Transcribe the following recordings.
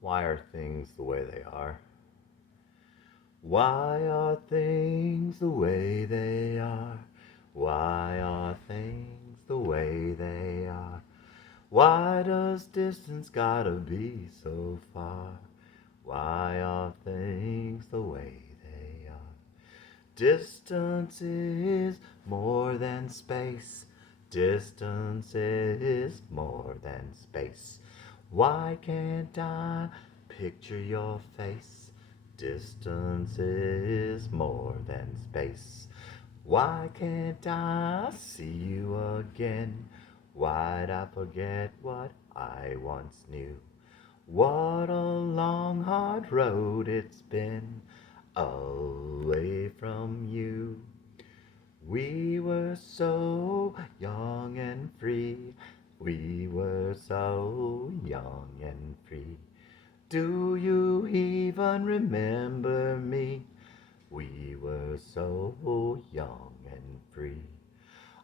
Why are things the way they are? Why are things the way they are? Why are things the way they are? Why does distance gotta be so far? Why are things the way they are? Distance is more than space. Distance is more than space. Why can't I picture your face? Distance is more than space. Why can't I see you again? Why'd I forget what I once knew? What a long, hard road it's been away from you. We were so young and free. We were so young and free. Do you even remember me? We were so young and free.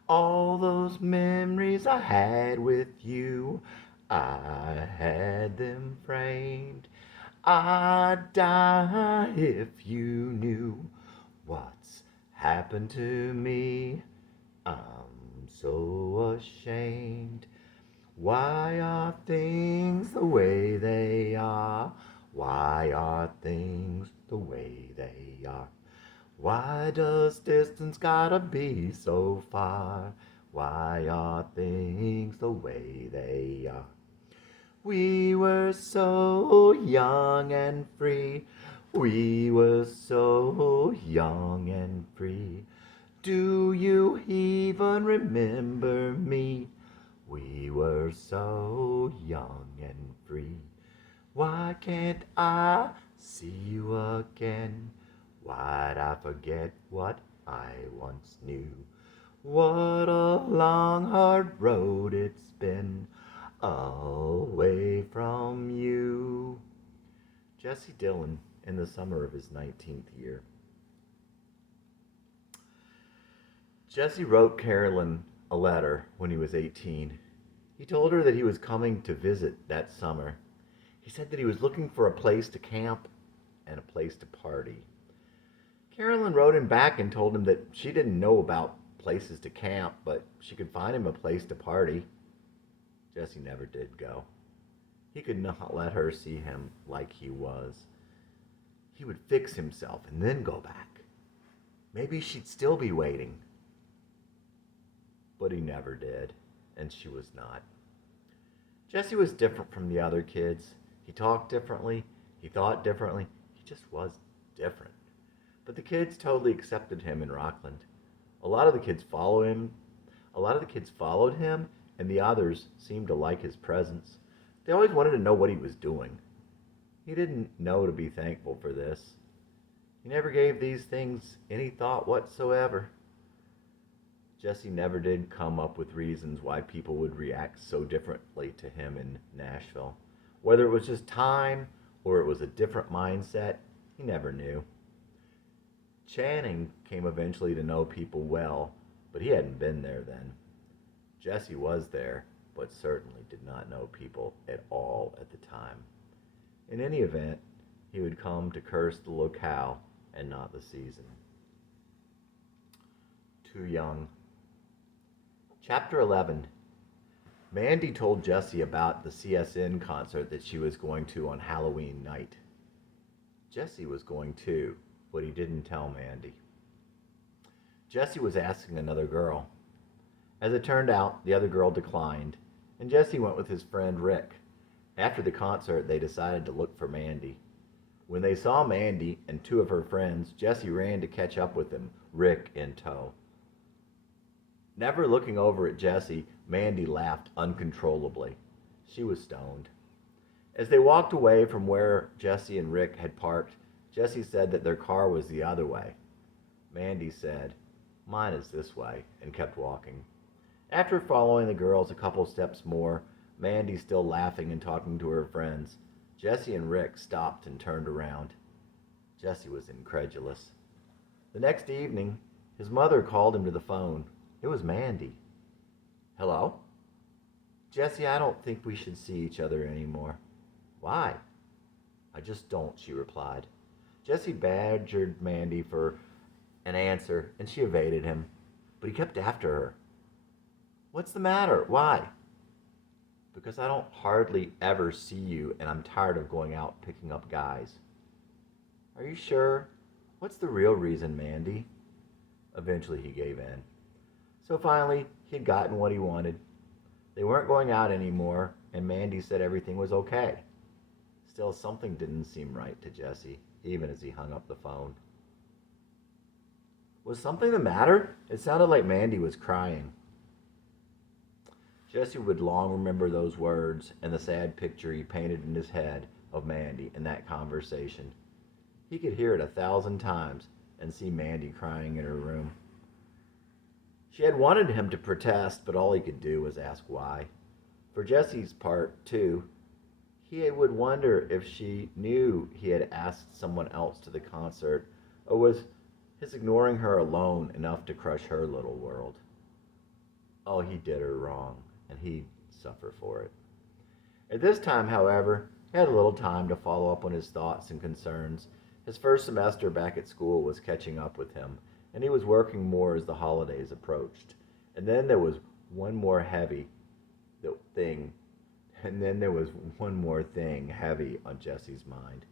All those memories I had with you, I had them framed. I'd die if you knew what's happened to me. I'm so ashamed. Why are things the way they are? Why are things the way they are? Why does distance gotta be so far? Why are things the way they are? We were so young and free. We were so young and free. Do you even remember me? We were so young and free. Why can't I see you again? Why'd I forget what I once knew? What a long, hard road it's been away from you. Jesse Dillon, in the summer of his 19th year. Jesse wrote Carolyn a letter when he was 18. He told her that he was coming to visit that summer. He said that he was looking for a place to camp and a place to party. Carolyn wrote him back and told him that she didn't know about places to camp, but she could find him a place to party. Jesse never did go. He could not let her see him like he was. He would fix himself and then go back. Maybe she'd still be waiting. But he never did, and she was not. Jesse was different from the other kids. He talked differently. He thought differently. He just was different. But the kids totally accepted him in Rockland. A lot of the kids follow him. A lot of the kids followed him, and the others seemed to like his presence. They always wanted to know what he was doing. He didn't know to be thankful for this. He never gave these things any thought whatsoever. Jesse never did come up with reasons why people would react so differently to him in Nashville. Whether it was just time or it was a different mindset, he never knew. Channing came eventually to know people well, but he hadn't been there then. Jesse was there, but certainly did not know people at all at the time. In any event, he would come to curse the locale and not the season. Too young. Chapter 11. Mandy told Jesse about the CSN concert that she was going to on Halloween night. Jesse was going too, but he didn't tell Mandy. Jesse was asking another girl. As it turned out, the other girl declined, and Jesse went with his friend Rick. After the concert, they decided to look for Mandy. When they saw Mandy and two of her friends, Jesse ran to catch up with them, Rick in tow. Never looking over at Jesse, Mandy laughed uncontrollably. She was stoned. As they walked away from where Jesse and Rick had parked, Jesse said that their car was the other way. Mandy said, "Mine is this way," and kept walking. After following the girls a couple steps more, Mandy still laughing and talking to her friends, Jesse and Rick stopped and turned around. Jesse was incredulous. The next evening, his mother called him to the phone. It was Mandy. "Hello?" "Jesse, I don't think we should see each other anymore." "Why?" I just don't, she replied. Jessie badgered Mandy for an answer, and she evaded him, but he kept after her. What's the matter? Why? Because I don't hardly ever see you, and I'm tired of going out picking up guys. Are you sure? What's the real reason, Mandy? Eventually he gave in. So finally, he had gotten what he wanted. They weren't going out anymore, and Mandy said everything was okay. Still, something didn't seem right to Jessie, even as he hung up the phone. Was something the matter? It sounded like Mandy was crying. Jessie would long remember those words and the sad picture he painted in his head of Mandy in that conversation. He could hear it 1,000 times and see Mandy crying in her room. She had wanted him to protest, but all he could do was ask why. For Jessie's part, too, he would wonder if she knew he had asked someone else to the concert, or was his ignoring her alone enough to crush her little world. Oh, he did her wrong, and he'd suffer for it. At this time, however, he had a little time to follow up on his thoughts and concerns. His first semester back at school was catching up with him, and he was working more as the holidays approached. And then there was one more thing heavy on Jessie's mind.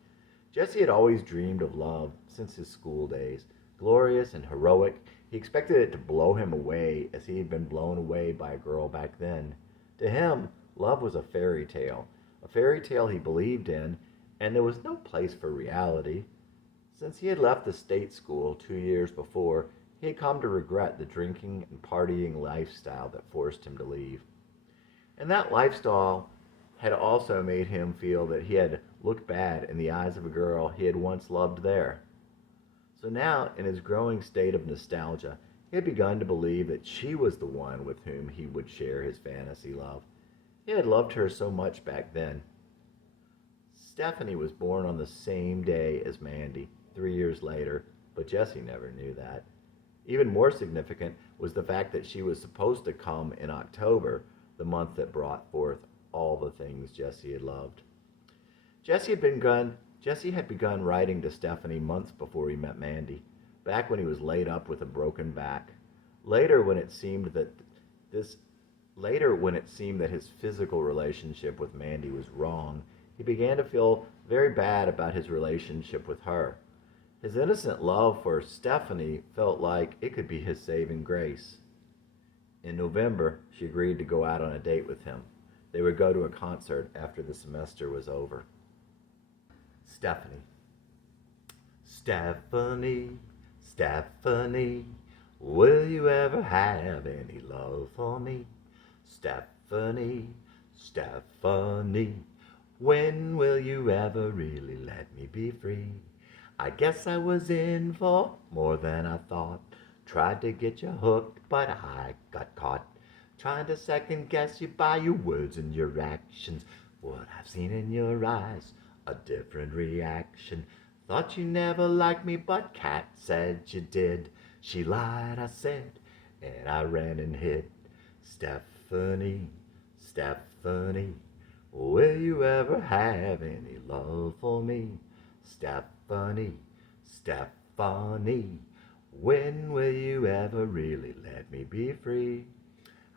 Jessie had always dreamed of love since his school days. Glorious and heroic, he expected it to blow him away as he had been blown away by a girl back then. To him, love was a fairy tale he believed in, and there was no place for reality. Since he had left the state school 2 years before, he had come to regret the drinking and partying lifestyle that forced him to leave. And that lifestyle had also made him feel that he had looked bad in the eyes of a girl he had once loved there. So now, in his growing state of nostalgia, he had begun to believe that she was the one with whom he would share his fantasy love. He had loved her so much back then. Stephanie was born on the same day as Mandy, 3 years later, but Jessie never knew that. Even more significant was the fact that she was supposed to come in October, the month that brought forth all the things Jessie had loved. Jessie had begun writing to Stephanie months before he met Mandy, back when he was laid up with a broken back. Later, when it seemed that his physical relationship with Mandy was wrong, he began to feel very bad about his relationship with her. His innocent love for Stephanie felt like it could be his saving grace. In November, she agreed to go out on a date with him. They would go to a concert after the semester was over. Stephanie. Stephanie, Stephanie, will you ever have any love for me? Stephanie, Stephanie, when will you ever really let me be free? I guess I was in for more than I thought. Tried to get you hooked, but I got caught. Trying to second guess you by your words and your actions. What I've seen in your eyes, a different reaction. Thought you never liked me, but Kat said you did. She lied, I said, and I ran and hid. Stephanie, Stephanie, will you ever have any love for me? Stephanie, Stephanie, when will you ever really let me be free?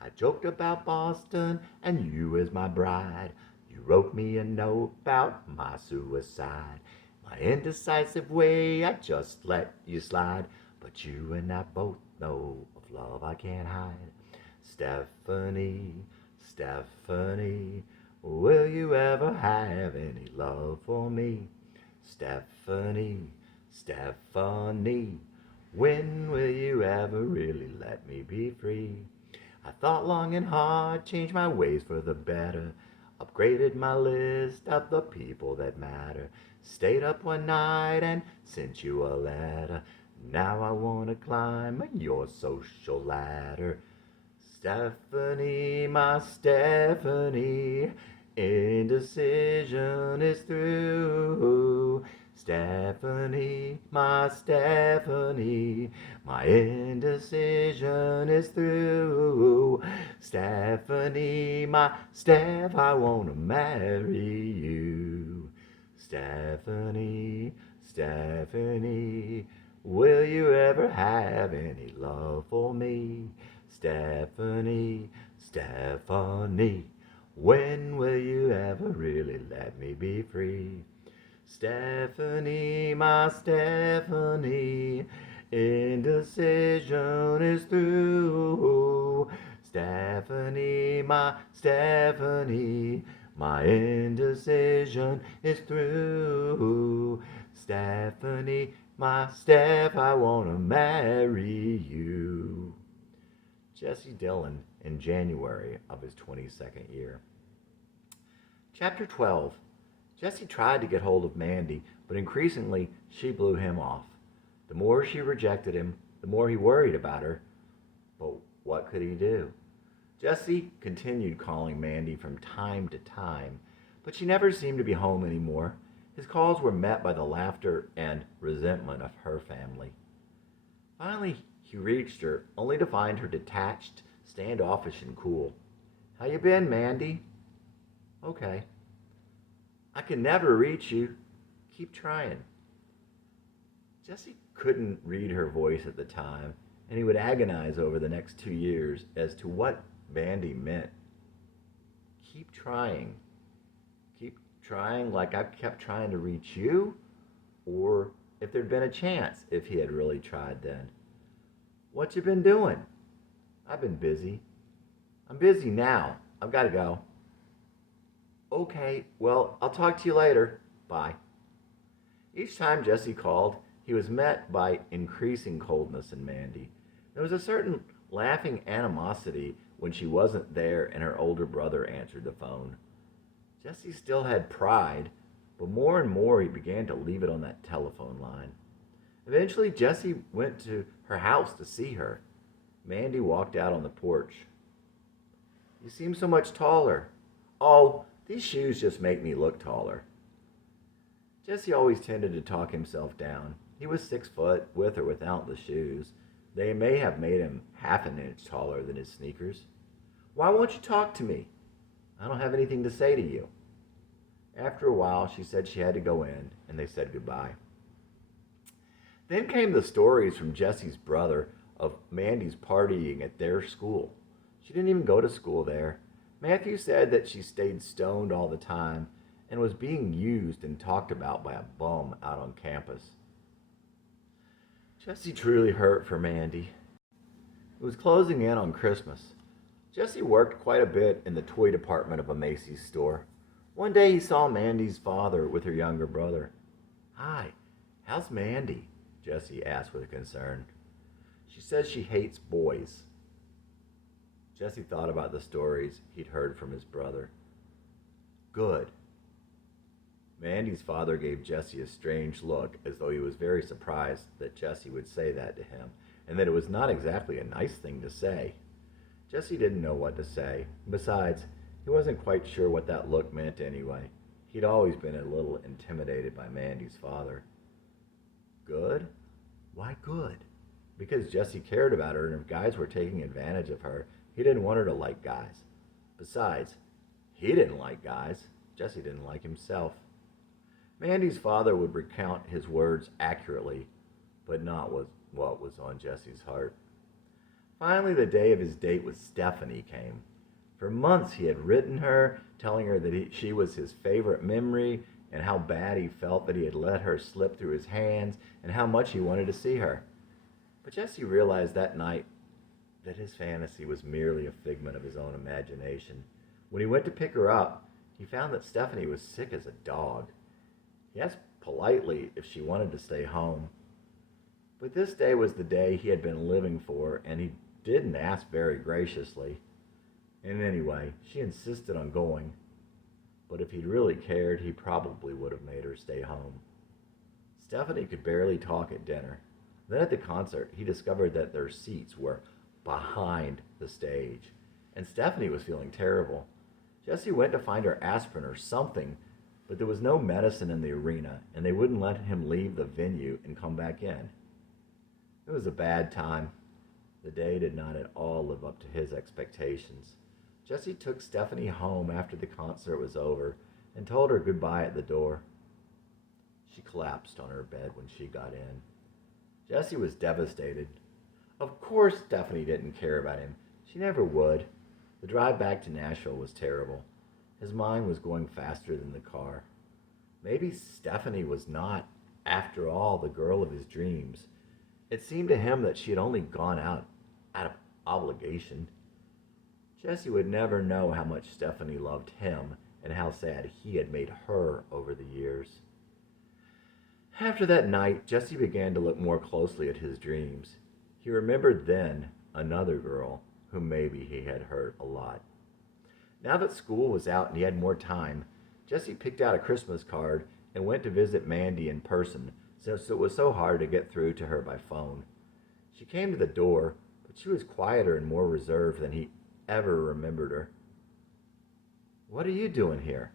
I joked about Boston and you as my bride. You wrote me a note about my suicide. My indecisive way, I just let you slide. But you and I both know of love I can't hide. Stephanie, Stephanie, will you ever have any love for me? Stephanie, Stephanie, when will you ever really let me be free? I thought long and hard, changed my ways for the better, upgraded my list of the people that matter, stayed up one night and sent you a letter. Now I wanna climb your social ladder. Stephanie, my Stephanie, indecision is through. Stephanie, my Stephanie, my indecision is through. Stephanie, my Steph, I wanna marry you. Stephanie, Stephanie, will you ever have any love for me? Stephanie, Stephanie, when will you ever really let me be free? Stephanie, my Stephanie, indecision is through. Stephanie, my Stephanie, my indecision is through. Stephanie, my Steph, I wanna marry you. Jesse Dillon in January of his 22nd year. Chapter 12. Jesse tried to get hold of Mandy, but increasingly she blew him off. The more she rejected him, the more he worried about her. But what could he do? Jesse continued calling Mandy from time to time, but she never seemed to be home anymore. His calls were met by the laughter and resentment of her family. Finally, he reached her, only to find her detached, standoffish, and cool. "How you been, Mandy?" "Okay." "I can never reach you. Keep trying." Jesse couldn't read her voice at the time, and he would agonize over the next 2 years as to what Mandy meant. Keep trying. Keep trying like I kept trying to reach you? Or if there'd been a chance if he had really tried then. "What you been doing?" "I've been busy." "I'm busy now. I've got to go." "Okay, well, I'll talk to you later. Bye." Each time Jesse called, he was met by increasing coldness in Mandy. There was a certain laughing animosity when she wasn't there and her older brother answered the phone. Jesse still had pride, but more and more he began to leave it on that telephone line. Eventually, Jesse went to her house to see her. Mandy walked out on the porch. "You seem so much taller." "Oh, these shoes just make me look taller." Jesse always tended to talk himself down. He was 6 foot, with or without the shoes. They may have made him half an inch taller than his sneakers. "Why won't you talk to me?" "I don't have anything to say to you." After a while, she said she had to go in, and they said goodbye. Then came the stories from Jesse's brother of Mandy's partying at their school. She didn't even go to school there. Matthew said that she stayed stoned all the time and was being used and talked about by a bum out on campus. Jesse truly hurt for Mandy. It was closing in on Christmas. Jesse worked quite a bit in the toy department of a Macy's store. One day he saw Mandy's father with her younger brother. "Hi, how's Mandy?" Jesse asked with concern. "She says she hates boys." Jesse thought about the stories he'd heard from his brother. "Good." Mandy's father gave Jesse a strange look, as though he was very surprised that Jesse would say that to him, and that it was not exactly a nice thing to say. Jesse didn't know what to say. Besides, he wasn't quite sure what that look meant anyway. He'd always been a little intimidated by Mandy's father. Good? Why good? Because Jesse cared about her, and if guys were taking advantage of her, he didn't want her to like guys. Besides, he didn't like guys. Jesse didn't like himself. Mandy's father would recount his words accurately, but not what was on Jesse's heart. Finally, the day of his date with Stephanie came. For months he had written her, telling her that she was his favorite memory, and how bad he felt that he had let her slip through his hands, and how much he wanted to see her. But Jesse realized that night that his fantasy was merely a figment of his own imagination. When he went to pick her up, he found that Stephanie was sick as a dog. He asked politely if she wanted to stay home. But this day was the day he had been living for, and he didn't ask very graciously. And anyway, she insisted on going. But if he'd really cared, he probably would have made her stay home. Stephanie could barely talk at dinner. Then at the concert, he discovered that their seats were behind the stage, and Stephanie was feeling terrible. Jesse went to find her aspirin or something, but there was no medicine in the arena, and they wouldn't let him leave the venue and come back in. It was a bad time. The day did not at all live up to his expectations. Jesse took Stephanie home after the concert was over and told her goodbye at the door. She collapsed on her bed when she got in. Jesse was devastated. Of course Stephanie didn't care about him. She never would. The drive back to Nashville was terrible. His mind was going faster than the car. Maybe Stephanie was not, after all, the girl of his dreams. It seemed to him that she had only gone out of obligation. Jesse would never know how much Stephanie loved him and how sad he had made her over the years. After that night, Jesse began to look more closely at his dreams. He remembered then another girl whom maybe he had hurt a lot. Now that school was out and he had more time, Jesse picked out a Christmas card and went to visit Mandy in person since it was so hard to get through to her by phone. She came to the door, but she was quieter and more reserved than he ever remembered her. "What are you doing here?"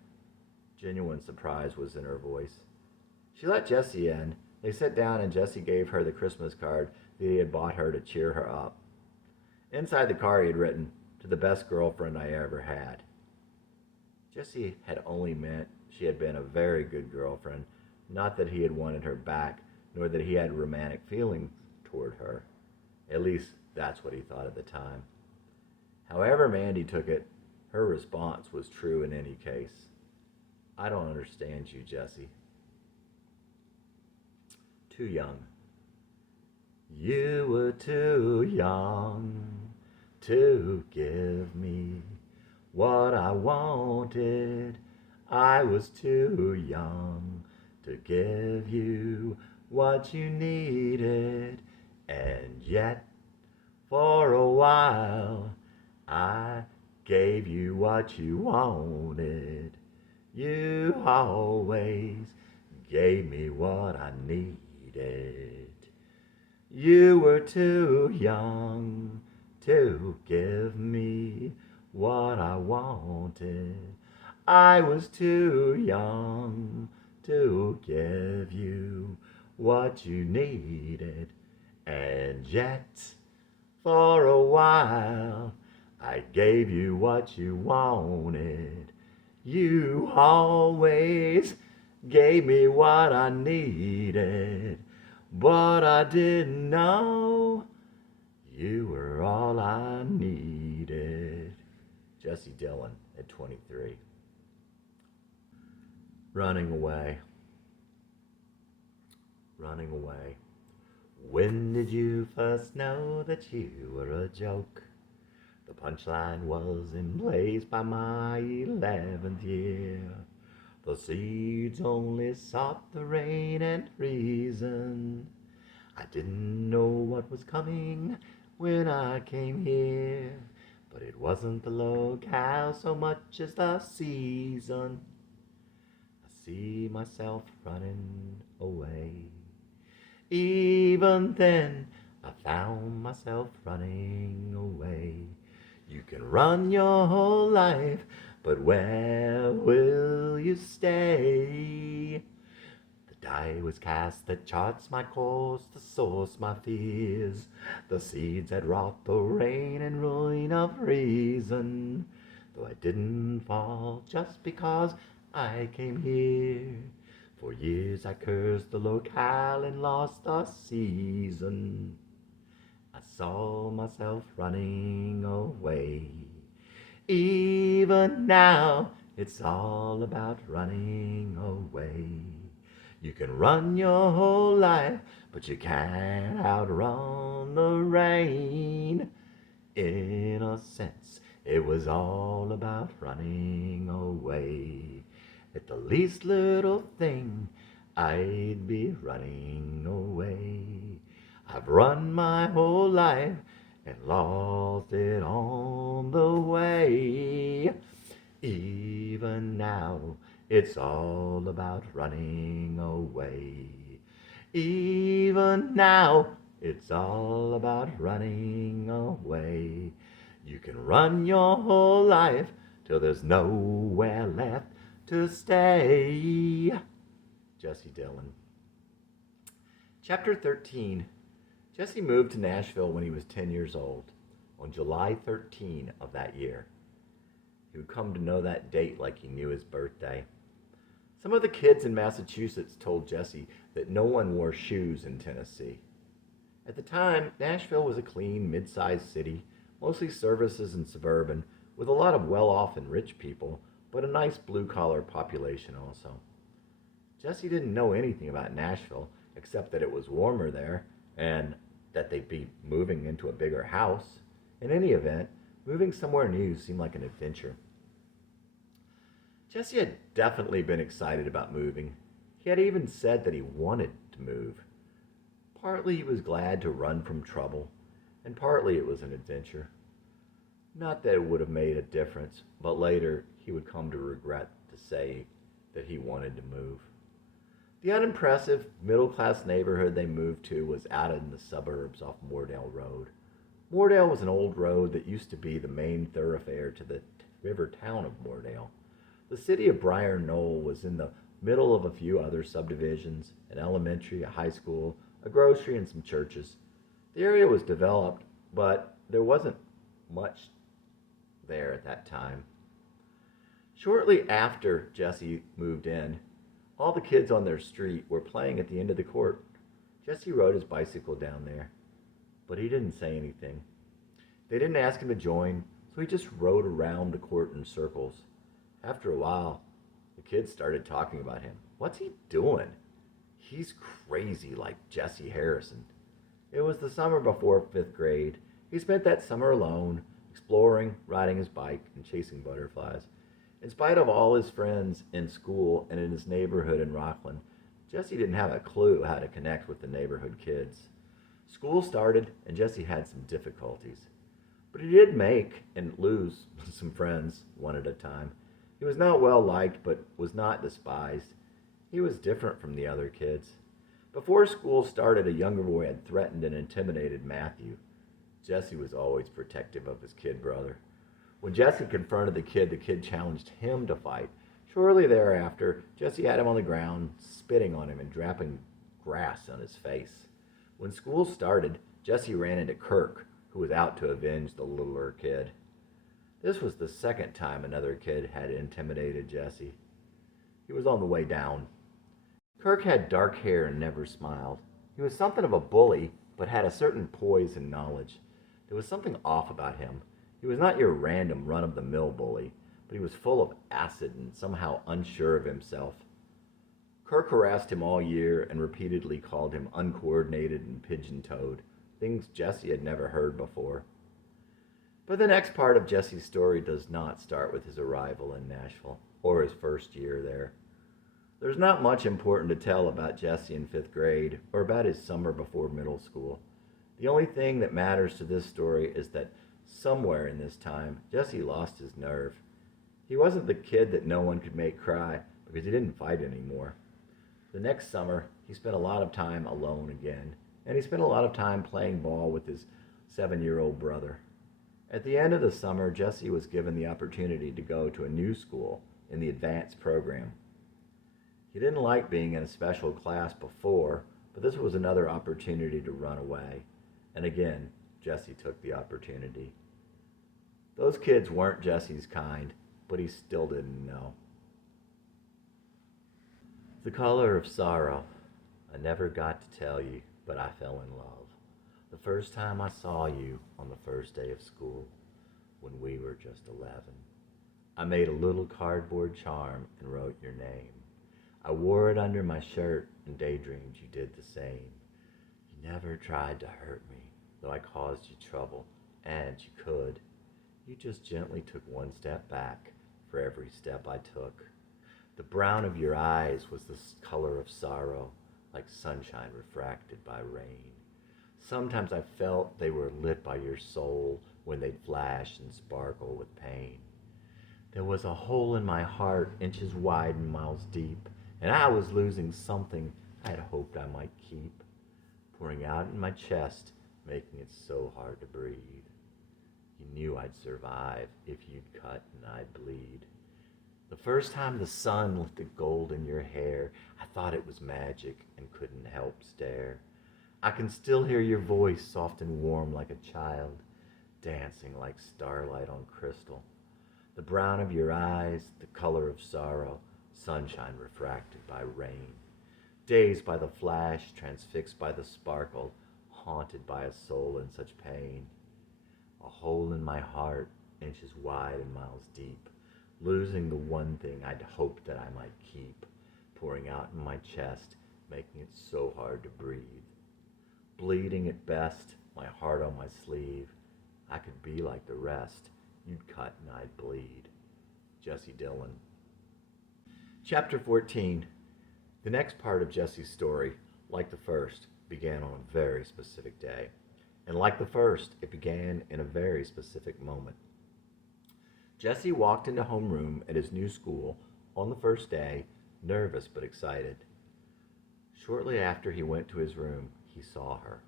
Genuine surprise was in her voice. She let Jesse in. They sat down and Jesse gave her the Christmas card that he had bought her to cheer her up. Inside the card he had written, "To the best girlfriend I ever had." Jesse had only meant she had been a very good girlfriend, not that he had wanted her back, nor that he had romantic feelings toward her. At least that's what he thought at the time. However Mandy took it, her response was true in any case. "I don't understand you, Jesse." Too young. You were too young to give me what I wanted. I was too young to give you what you needed. And yet, for a while, I gave you what you wanted. You always gave me what I needed. You were too young to give me what I wanted. I was too young to give you what you needed. And yet, for a while, I gave you what you wanted. You always gave me what I needed. But I didn't know you were all I needed. Jesse Dillon at 23. Running away. Running away. When did you first know that you were a joke? The punchline was in place by my 11th year. The seeds only sought the rain and reason. I didn't know what was coming when I came here, but it wasn't the locale so much as the season. I see myself running away. Even then, I found myself running away. You can run your whole life, but where will you stay? The die was cast that charts my course, the source my fears. The seeds that wrought the rain and ruin of reason. Though I didn't fall just because I came here. For years I cursed the locale and lost the season. I saw myself running away. Even now, it's all about running away. You can run your whole life, but you can't outrun the rain. In a sense, it was all about running away. At the least little thing, I'd be running away. I've run my whole life and lost it on the way. Even now, it's all about running away. Even now, it's all about running away. You can run your whole life till there's nowhere left to stay. Jesse Dillon. Chapter 13. Jesse moved to Nashville when he was 10 years old, on July 13 of that year. He would come to know that date like he knew his birthday. Some of the kids in Massachusetts told Jesse that no one wore shoes in Tennessee. At the time, Nashville was a clean, mid-sized city, mostly services and suburban, with a lot of well-off and rich people, but a nice blue-collar population also. Jesse didn't know anything about Nashville, except that it was warmer there, and that they'd be moving into a bigger house. In any event, moving somewhere new seemed like an adventure. Jesse had definitely been excited about moving. He had even said that he wanted to move. Partly he was glad to run from trouble, and partly it was an adventure. Not that it would have made a difference, but later he would come to regret to say that he wanted to move. The unimpressive middle-class neighborhood they moved to was out in the suburbs off Moordale Road. Moordale was an old road that used to be the main thoroughfare to the river town of Moordale. The city of Briar Knoll was in the middle of a few other subdivisions, an elementary, a high school, a grocery, and some churches. The area was developed, but there wasn't much there at that time. Shortly after Jesse moved in, all the kids on their street were playing at the end of the court. Jesse rode his bicycle down there, but he didn't say anything. They didn't ask him to join, so he just rode around the court in circles. After a while, the kids started talking about him. What's he doing? He's crazy like Jesse Harrison. It was the summer before 5th grade. He spent that summer alone, exploring, riding his bike, and chasing butterflies. In spite of all his friends in school and in his neighborhood in Rockland, Jesse didn't have a clue how to connect with the neighborhood kids. School started, and Jesse had some difficulties. But he did make and lose some friends one at a time. He was not well liked, but was not despised. He was different from the other kids. Before school started, a younger boy had threatened and intimidated Matthew. Jesse was always protective of his kid brother. When Jesse confronted the kid challenged him to fight. Shortly thereafter, Jesse had him on the ground, spitting on him and dropping grass on his face. When school started, Jesse ran into Kirk, who was out to avenge the littler kid. This was the second time another kid had intimidated Jesse. He was on the way down. Kirk had dark hair and never smiled. He was something of a bully, but had a certain poise and knowledge. There was something off about him. He was not your random run-of-the-mill bully, but he was full of acid and somehow unsure of himself. Kirk harassed him all year and repeatedly called him uncoordinated and pigeon-toed, things Jesse had never heard before. But the next part of Jesse's story does not start with his arrival in Nashville or his first year there. There's not much important to tell about Jesse in 5th grade or about his summer before middle school. The only thing that matters to this story is that somewhere in this time, Jesse lost his nerve. He wasn't the kid that no one could make cry because he didn't fight anymore. The next summer, he spent a lot of time alone again, and he spent a lot of time playing ball with his 7-year-old brother. At the end of the summer, Jesse was given the opportunity to go to a new school in the advanced program. He didn't like being in a special class before, but this was another opportunity to run away. And again, Jesse took the opportunity. Those kids weren't Jesse's kind, but he still didn't know. The color of sorrow. I never got to tell you, but I fell in love. The first time I saw you on the first day of school, when we were just 11. I made a little cardboard charm and wrote your name. I wore it under my shirt and daydreamed you did the same. You never tried to hurt me, though I caused you trouble, and you could. You just gently took one step back for every step I took. The brown of your eyes was the color of sorrow, like sunshine refracted by rain. Sometimes I felt they were lit by your soul when they'd flash and sparkle with pain. There was a hole in my heart, inches wide and miles deep, and I was losing something I had hoped I might keep, pouring out in my chest, making it so hard to breathe. You knew I'd survive if you'd cut and I'd bleed. The first time the sun lit the gold in your hair, I thought it was magic and couldn't help stare. I can still hear your voice, soft and warm like a child, dancing like starlight on crystal. The brown of your eyes, the color of sorrow, sunshine refracted by rain, dazed by the flash, transfixed by the sparkle, haunted by a soul in such pain. A hole in my heart, inches wide and miles deep, losing the one thing I'd hoped that I might keep, pouring out in my chest, making it so hard to breathe. Bleeding at best, my heart on my sleeve. I could be like the rest. You'd cut and I'd bleed. Jesse Dillon. Chapter 14. The next part of Jesse's story, like the first, began on a very specific day. And like the first, it began in a very specific moment. Jesse walked into homeroom at his new school on the first day, nervous but excited. Shortly after he went to his room, he saw her.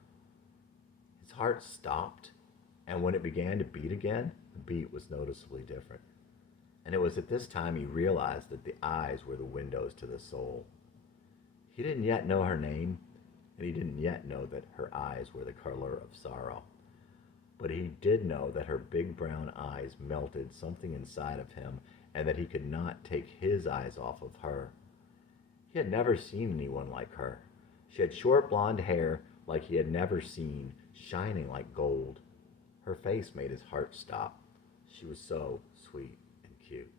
His heart stopped, and when it began to beat again, the beat was noticeably different. And it was at this time he realized that the eyes were the windows to the soul. He didn't yet know her name, and he didn't yet know that her eyes were the color of sorrow. But he did know that her big brown eyes melted something inside of him, and that he could not take his eyes off of her. He had never seen anyone like her. She had short blonde hair like he had never seen, shining like gold. Her face made his heart stop. She was so sweet and cute.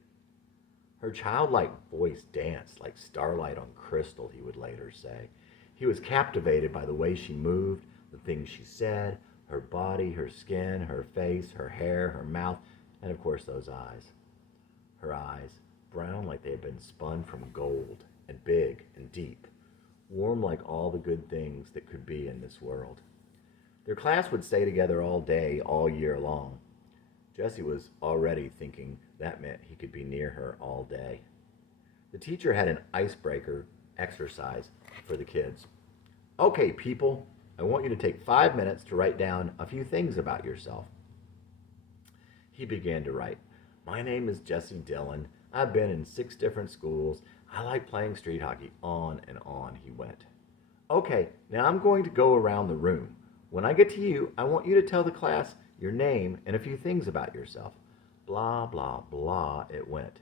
Her childlike voice danced like starlight on crystal, he would later say. He was captivated by the way she moved, the things she said, her body, her skin, her face, her hair, her mouth, and of course those eyes. Her eyes, brown like they had been spun from gold, and big and deep, warm like all the good things that could be in this world. Their class would stay together all day, all year long. Jesse was already thinking that meant he could be near her all day. The teacher had an icebreaker exercise for the kids. Okay, people, I want you to take 5 minutes to write down a few things about yourself. He began to write. My name is Jesse Dillon. I've been in 6 different schools. I like playing street hockey. On and on he went. Okay, now I'm going to go around the room. When I get to you, I want you to tell the class your name and a few things about yourself. Blah, blah, blah, it went.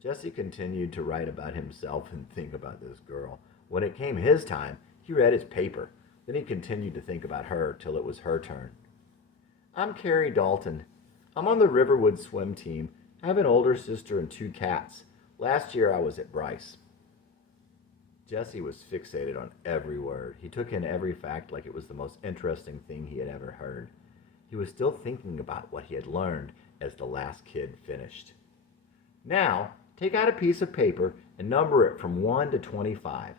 Jesse continued to write about himself and think about this girl. When it came his time, he read his paper. Then he continued to think about her till it was her turn. I'm Carrie Dalton. I'm on the Riverwood swim team. I have an older sister and 2 cats. Last year I was at Bryce. Jesse was fixated on every word. He took in every fact like it was the most interesting thing he had ever heard. He was still thinking about what he had learned as the last kid finished. Now, take out a piece of paper and number it from 1 to 25.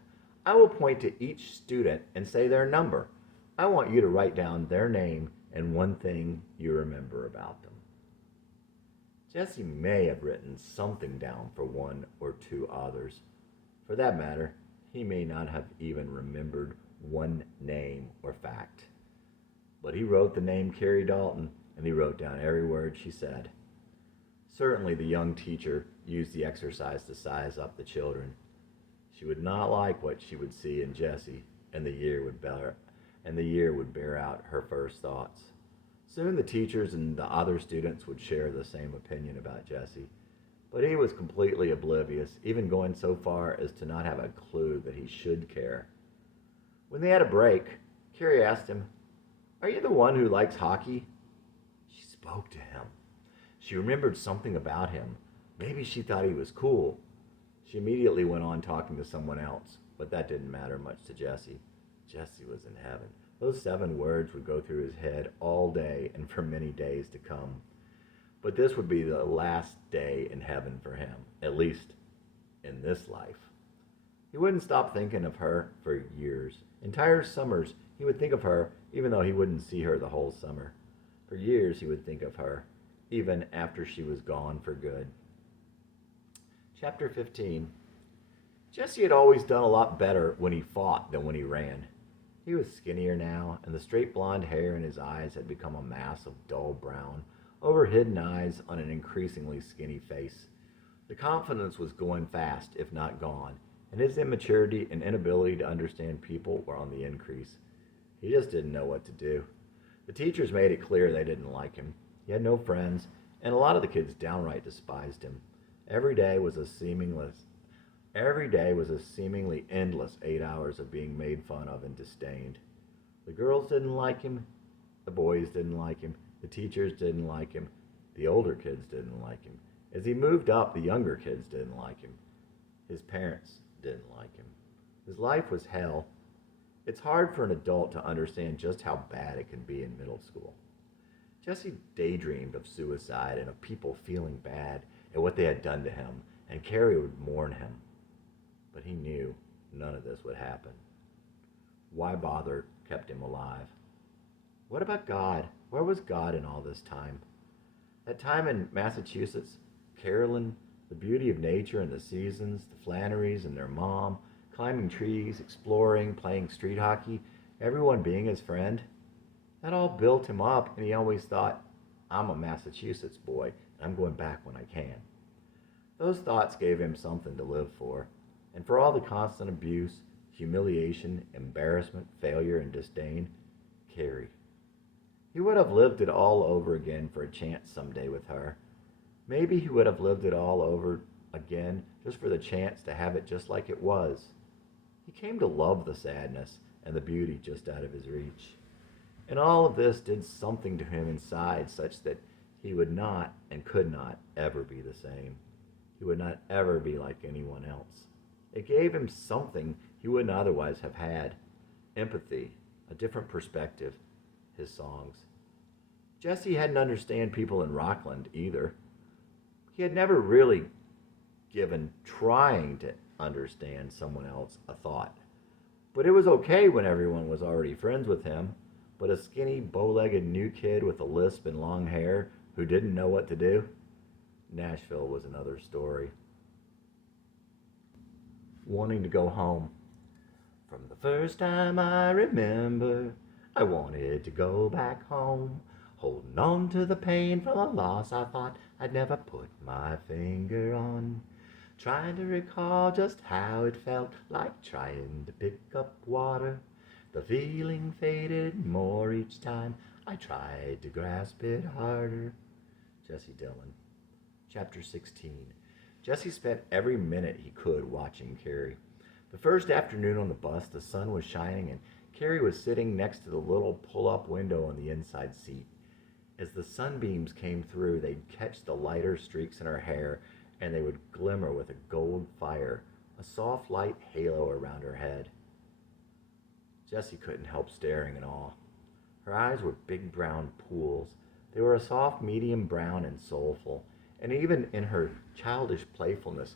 I will point to each student and say their number. I want you to write down their name and one thing you remember about them. Jesse may have written something down for 1 or 2 others. For that matter, he may not have even remembered one name or fact. But he wrote the name Carrie Dalton, and he wrote down every word she said. Certainly the young teacher used the exercise to size up the children. She would not like what she would see in Jesse, and the year would bear out her first thoughts. Soon the teachers and the other students would share the same opinion about Jesse, but he was completely oblivious, even going so far as to not have a clue that he should care. When they had a break, Carrie asked him, Are you the one who likes hockey? She spoke to him. She remembered something about him. Maybe she thought he was cool. She immediately went on talking to someone else, but that didn't matter much to Jesse. Jesse was in heaven. Those 7 words would go through his head all day and for many days to come. But this would be the last day in heaven for him, at least in this life. He wouldn't stop thinking of her for years. Entire summers, he would think of her, even though he wouldn't see her the whole summer. For years, he would think of her, even after she was gone for good. Chapter 15. Jesse had always done a lot better when he fought than when he ran. He was skinnier now, and the straight blonde hair in his eyes had become a mass of dull brown, over hidden eyes on an increasingly skinny face. The confidence was going fast, if not gone, and his immaturity and inability to understand people were on the increase. He just didn't know what to do. The teachers made it clear they didn't like him. He had no friends, and a lot of the kids downright despised him. Every day was a Every day was a seemingly endless 8 hours of being made fun of and disdained. The girls didn't like him, the boys didn't like him, the teachers didn't like him, the older kids didn't like him. As he moved up, the younger kids didn't like him. His parents didn't like him. His life was hell. It's hard for an adult to understand just how bad it can be in middle school. Jesse daydreamed of suicide and of people feeling bad at what they had done to him, and Carrie would mourn him. But he knew none of this would happen. Why bother kept him alive? What about God? Where was God in all this time? That time in Massachusetts, Carolyn, the beauty of nature and the seasons, the Flannerys and their mom, climbing trees, exploring, playing street hockey, everyone being his friend, that all built him up, and he always thought, I'm a Massachusetts boy, and I'm going back when I can. Those thoughts gave him something to live for, and for all the constant abuse, humiliation, embarrassment, failure, and disdain, Carrie. He would have lived it all over again for a chance someday with her. Maybe he would have lived it all over again just for the chance to have it just like it was. He came to love the sadness and the beauty just out of his reach. And all of this did something to him inside such that he would not and could not ever be the same. He would not ever be like anyone else. It gave him something he wouldn't otherwise have had. Empathy, a different perspective, his songs. Jesse hadn't understand people in Rockland either. He had never really given trying to understand someone else a thought. But it was okay when everyone was already friends with him. But a skinny, bow-legged new kid with a lisp and long hair who didn't know what to do? Nashville was another story. Wanting to go home. From the first time I remember, I wanted to go back home. Holding on to the pain from a loss I thought I'd never put my finger on. Trying to recall just how it felt like trying to pick up water. The feeling faded more each time I tried to grasp it harder. Jesse Dillon. Chapter 16. Jesse spent every minute he could watching Carrie. The first afternoon on the bus, the sun was shining and Carrie was sitting next to the little pull-up window on the inside seat. As the sunbeams came through, they'd catch the lighter streaks in her hair and they would glimmer with a gold fire, a soft light halo around her head. Jesse couldn't help staring in awe. Her eyes were big brown pools. They were a soft medium brown and soulful, and even in her childish playfulness,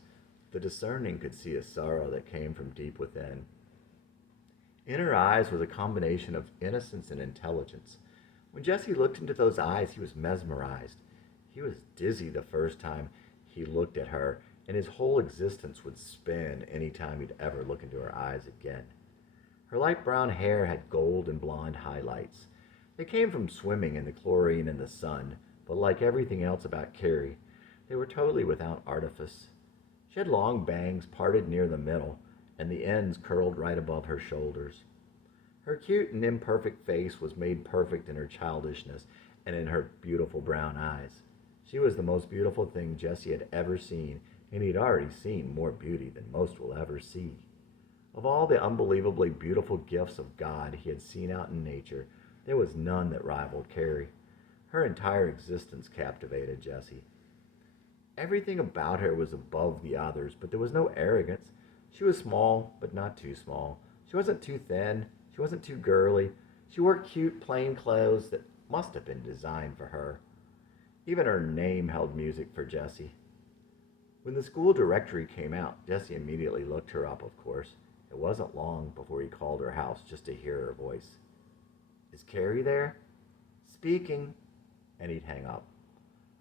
the discerning could see a sorrow that came from deep within. In her eyes was a combination of innocence and intelligence. When Jesse looked into those eyes, he was mesmerized. He was dizzy the first time he looked at her, and his whole existence would spin any time he'd ever look into her eyes again. Her light brown hair had gold and blonde highlights. They came from swimming in the chlorine and the sun, but like everything else about Carrie, they were totally without artifice. She had long bangs parted near the middle, and the ends curled right above her shoulders. Her cute and imperfect face was made perfect in her childishness and in her beautiful brown eyes. She was the most beautiful thing Jesse had ever seen, and he'd already seen more beauty than most will ever see. Of all the unbelievably beautiful gifts of God he had seen out in nature, there was none that rivaled Carrie. Her entire existence captivated Jesse. Everything about her was above the others, but there was no arrogance. She was small, but not too small. She wasn't too thin. She wasn't too girly. She wore cute, plain clothes that must have been designed for her. Even her name held music for Jesse. When the school directory came out, Jesse immediately looked her up, of course. It wasn't long before he called her house just to hear her voice. Is Carrie there? Speaking. And he'd hang up.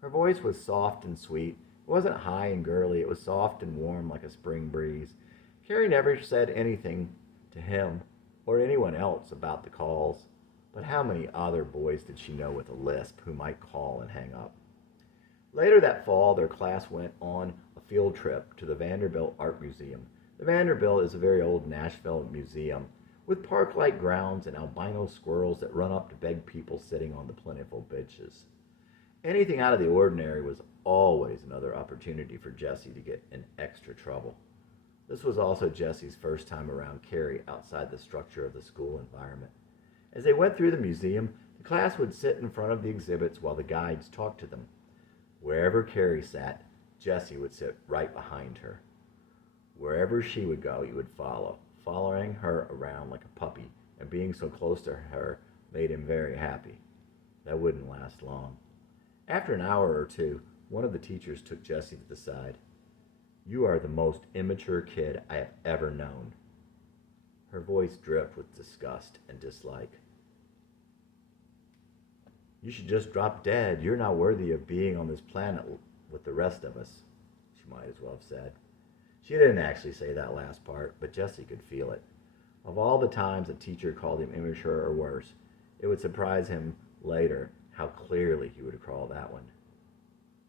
Her voice was soft and sweet. It wasn't high and girly. It was soft and warm like a spring breeze. Carrie never said anything to him or anyone else about the calls. But how many other boys did she know with a lisp who might call and hang up? Later that fall, their class went on a field trip to the Vanderbilt Art Museum. The Vanderbilt is a very old Nashville museum with park-like grounds and albino squirrels that run up to beg people sitting on the plentiful benches. Anything out of the ordinary was always another opportunity for Jesse to get in extra trouble. This was also Jesse's first time around Carrie outside the structure of the school environment. As they went through the museum, the class would sit in front of the exhibits while the guides talked to them. Wherever Carrie sat, Jesse would sit right behind her. Wherever she would go, you would follow, following her around like a puppy, and being so close to her made him very happy. That wouldn't last long. After an hour or two, one of the teachers took Jesse to the side. "You are the most immature kid I have ever known." Her voice dripped with disgust and dislike. "You should just drop dead. You're not worthy of being on this planet with the rest of us," she might as well have said. She didn't actually say that last part, but Jesse could feel it. Of all the times a teacher called him immature or worse, it would surprise him later how clearly he would recall that one.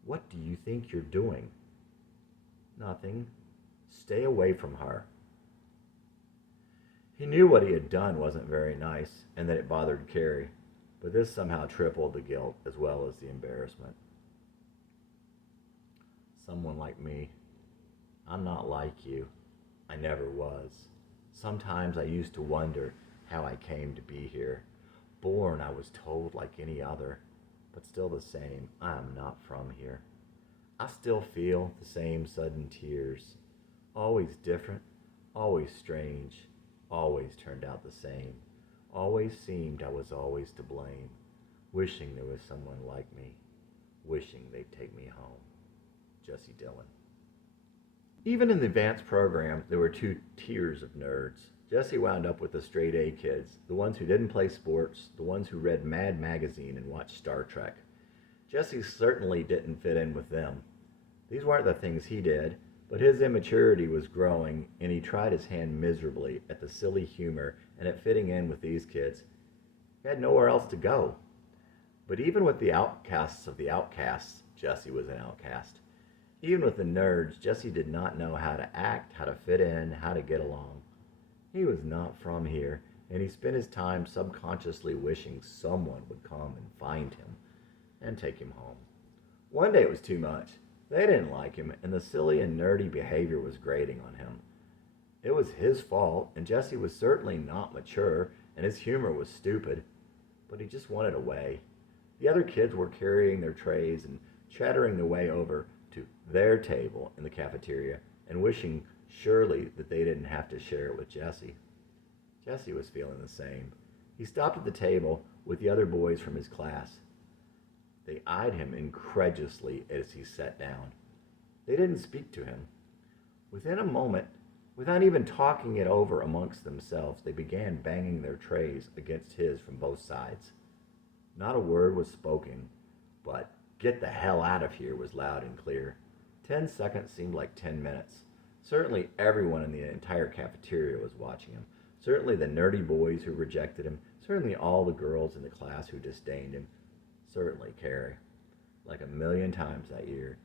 "What do you think you're doing?" "Nothing. Stay away from her." He knew what he had done wasn't very nice, and that it bothered Carrie, but this somehow tripled the guilt as well as the embarrassment. "Someone like me. I'm not like you. I never was. Sometimes I used to wonder how I came to be here. Born, I was told, like any other, but still the same. I am not from here. I still feel the same sudden tears. Always different, always strange, always turned out the same. Always seemed I was always to blame. Wishing there was someone like me. Wishing they'd take me home." Jesse Dillon. Even in the advanced program, there were two tiers of nerds. Jesse wound up with the straight A kids, the ones who didn't play sports, the ones who read Mad Magazine and watched Star Trek. Jesse certainly didn't fit in with them. These weren't the things he did, but his immaturity was growing, and he tried his hand miserably at the silly humor and at fitting in with these kids. He had nowhere else to go. But even with the outcasts of the outcasts, Jesse was an outcast. Even with the nerds, Jesse did not know how to act, how to fit in, how to get along. He was not from here, and he spent his time subconsciously wishing someone would come and find him and take him home. One day it was too much. They didn't like him, and the silly and nerdy behavior was grating on him. It was his fault, and Jesse was certainly not mature, and his humor was stupid, but he just wanted away. The other kids were carrying their trays and chattering their way over to their table in the cafeteria and wishing surely that they didn't have to share it with Jesse. Jesse was feeling the same. He stopped at the table with the other boys from his class. They eyed him incredulously as he sat down. They didn't speak to him. Within a moment, without even talking it over amongst themselves, they began banging their trays against his from both sides. Not a word was spoken, but "Get the hell out of here" was loud and clear. 10 seconds seemed like 10 minutes. Certainly everyone in the entire cafeteria was watching him. Certainly the nerdy boys who rejected him. Certainly all the girls in the class who disdained him. Certainly Carrie. Like a million times that year,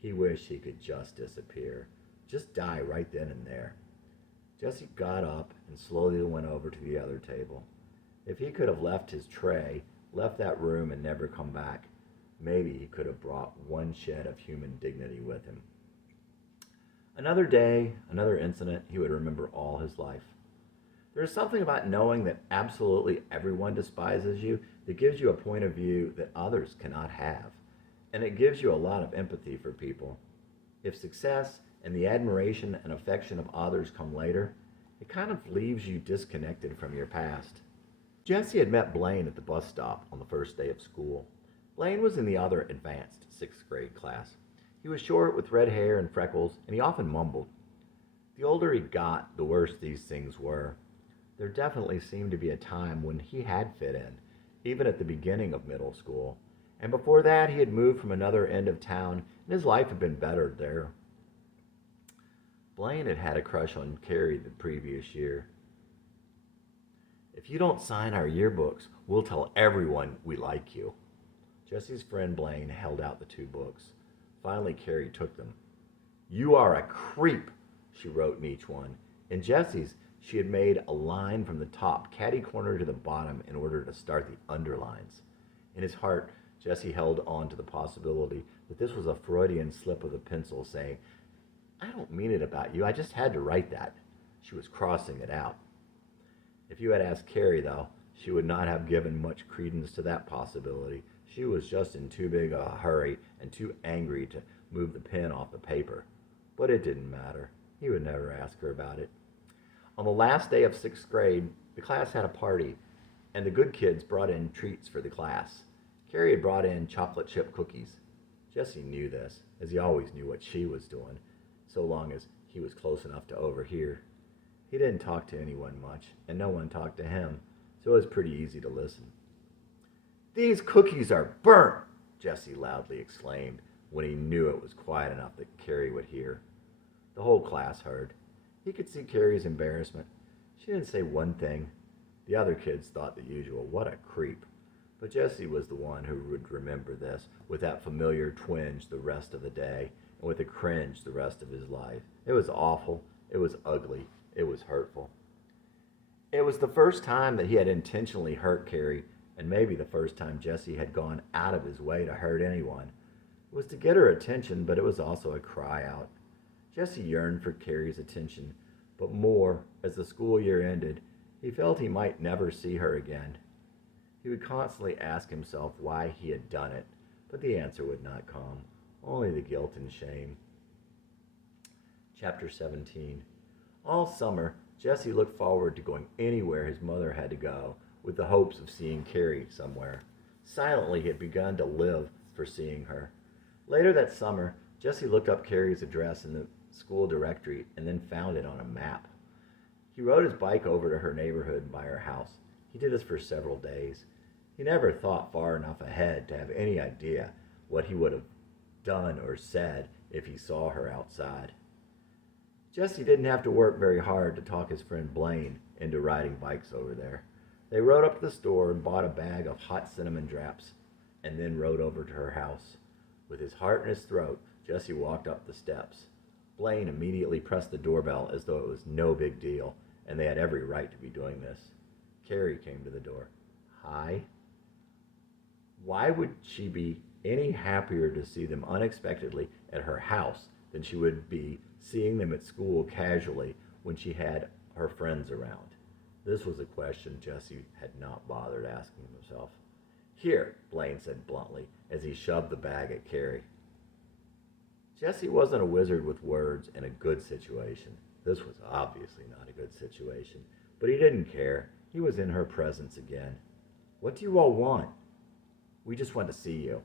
he wished he could just disappear. Just die right then and there. Jesse got up and slowly went over to the other table. If he could have left his tray, left that room and never come back, maybe he could have brought one shed of human dignity with him. Another day, another incident he would remember all his life. There is something about knowing that absolutely everyone despises you that gives you a point of view that others cannot have, and it gives you a lot of empathy for people. If success and the admiration and affection of others come later, it kind of leaves you disconnected from your past. Jesse had met Blaine at the bus stop on the first day of school. Blaine was in the other advanced 6th grade class. He was short with red hair and freckles, and he often mumbled. The older he got, the worse these things were. There definitely seemed to be a time when he had fit in, even at the beginning of middle school. And before that, he had moved from another end of town, and his life had been better there. Blaine had had a crush on Carrie the previous year. "If you don't sign our yearbooks, we'll tell everyone we like you." Jesse's friend Blaine held out the 2 books. Finally, Carrie took them. "You are a creep," she wrote in each one. In Jesse's, she had made a line from the top, catty-corner to the bottom, in order to start the underlines. In his heart, Jesse held on to the possibility that this was a Freudian slip of the pencil saying, I don't mean it about you. I just had to write that. She was crossing it out. If you had asked Carrie, though, she would not have given much credence to that possibility. She was just in too big a hurry and too angry to move the pen off the paper. But it didn't matter. He would never ask her about it. On the last day of sixth grade, the class had a party, and the good kids brought in treats for the class. Carrie had brought in chocolate chip cookies. Jesse knew this, as he always knew what she was doing, so long as he was close enough to overhear. He didn't talk to anyone much, and no one talked to him, so it was pretty easy to listen. "These cookies are burnt!" Jesse loudly exclaimed when he knew it was quiet enough that Carrie would hear. The whole class heard. He could see Carrie's embarrassment. She didn't say one thing. The other kids thought the usual, "What a creep." But Jesse was the one who would remember this, with that familiar twinge the rest of the day, and with a cringe the rest of his life. It was awful. It was ugly. It was hurtful. It was the first time that he had intentionally hurt Carrie, and maybe the first time Jesse had gone out of his way to hurt anyone. It was to get her attention, but it was also a cry out. Jesse yearned for Carrie's attention, but more, as the school year ended, he felt he might never see her again. He would constantly ask himself why he had done it, but the answer would not come, only the guilt and shame. Chapter 17. All summer, Jesse looked forward to going anywhere his mother had to go, with the hopes of seeing Carrie somewhere. Silently, he had begun to live for seeing her. Later that summer, Jesse looked up Carrie's address in the school directory and then found it on a map. He rode his bike over to her neighborhood by her house. He did this for several days. He never thought far enough ahead to have any idea what he would have done or said if he saw her outside. Jesse didn't have to work very hard to talk his friend Blaine into riding bikes over there. They rode up to the store and bought a bag of hot cinnamon wraps and then rode over to her house. With his heart in his throat, Jesse walked up the steps. Blaine immediately pressed the doorbell as though it was no big deal, and they had every right to be doing this. Carrie came to the door. "Hi." Why would she be any happier to see them unexpectedly at her house than she would be seeing them at school casually when she had her friends around? This was a question Jesse had not bothered asking himself. "Here," Blaine said bluntly as he shoved the bag at Carrie. Jesse wasn't a wizard with words in a good situation. This was obviously not a good situation, but he didn't care. He was in her presence again. "What do you all want?" "We just want to see you."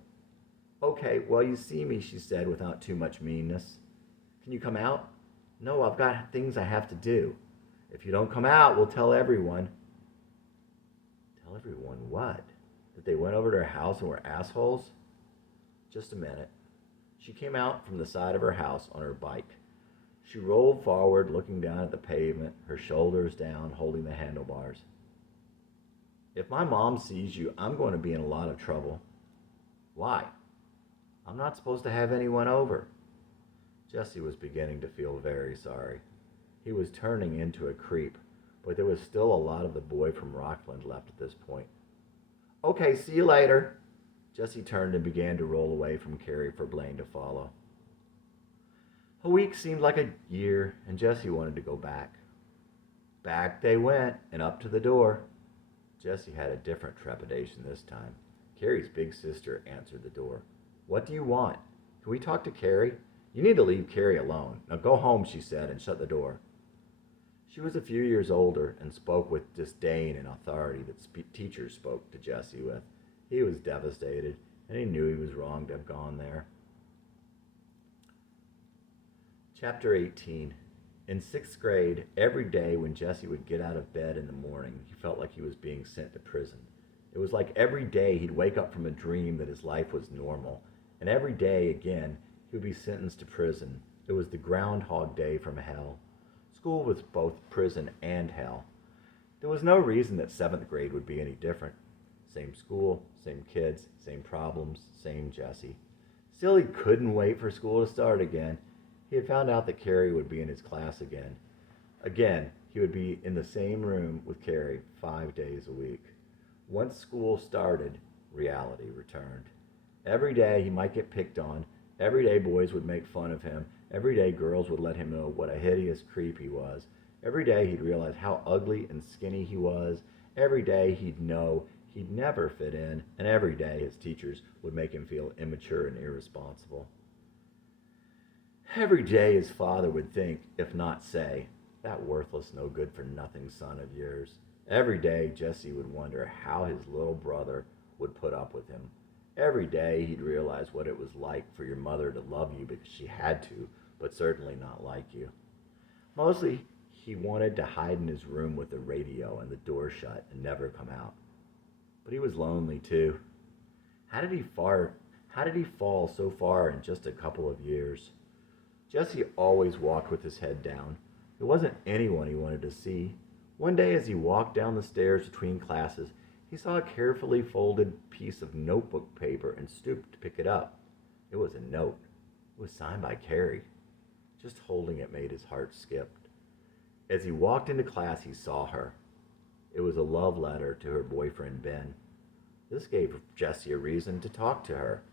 "Okay, well, you see me," she said without too much meanness. "Can you come out?" "No, I've got things I have to do." "If you don't come out, we'll tell everyone." Tell everyone what? That they went over to her house and were assholes? Just a minute. She came out from the side of her house on her bike. She rolled forward, looking down at the pavement, her shoulders down, holding the handlebars. "If my mom sees you, I'm going to be in a lot of trouble." "Why?" "I'm not supposed to have anyone over." Jesse was beginning to feel very sorry. He was turning into a creep, but there was still a lot of the boy from Rockland left at this point. "Okay, see you later." Jesse turned and began to roll away from Carrie for Blaine to follow. A week seemed like a year, and Jesse wanted to go back. Back they went, and up to the door. Jesse had a different trepidation this time. Carrie's big sister answered the door. "What do you want? Can we talk to Carrie?" "You need to leave Carrie alone. Now go home," she said, and shut the door. She was a few years older and spoke with disdain and authority that teachers spoke to Jesse with. He was devastated, and he knew he was wrong to have gone there. Chapter 18. In sixth grade, every day when Jesse would get out of bed in the morning, he felt like he was being sent to prison. It was like every day he'd wake up from a dream that his life was normal, and every day again he would be sentenced to prison. It was the Groundhog Day from hell. School was both prison and hell. There was no reason that seventh grade would be any different. Same school, same kids, same problems, same Jesse. Still, he couldn't wait for school to start again. He had found out that Carrie would be in his class again. Again, he would be in the same room with Carrie 5 days a week. Once school started, reality returned. Every day he might get picked on. Every day boys would make fun of him, Every day girls would let him know what a hideous creep he was. Every day he'd realize how ugly and skinny he was. Every day he'd know he'd never fit in, and every day his teachers would make him feel immature and irresponsible. Every day his father would think, if not say, that worthless, no good for nothing son of yours. Every day Jesse would wonder how his little brother would put up with him. Every day he'd realize what it was like for your mother to love you because she had to, but certainly not like you. Mostly he wanted to hide in his room with the radio and the door shut and never come out. But he was lonely too. How did he fall so far in just a couple of years? Jesse always walked with his head down. There wasn't anyone he wanted to see. One day as he walked down the stairs between classes, he saw a carefully folded piece of notebook paper and stooped to pick it up. It was a note. It was signed by Carrie. Just holding it made his heart skip. As he walked into class, he saw her. It was a love letter to her boyfriend, Ben. This gave Jesse a reason to talk to her.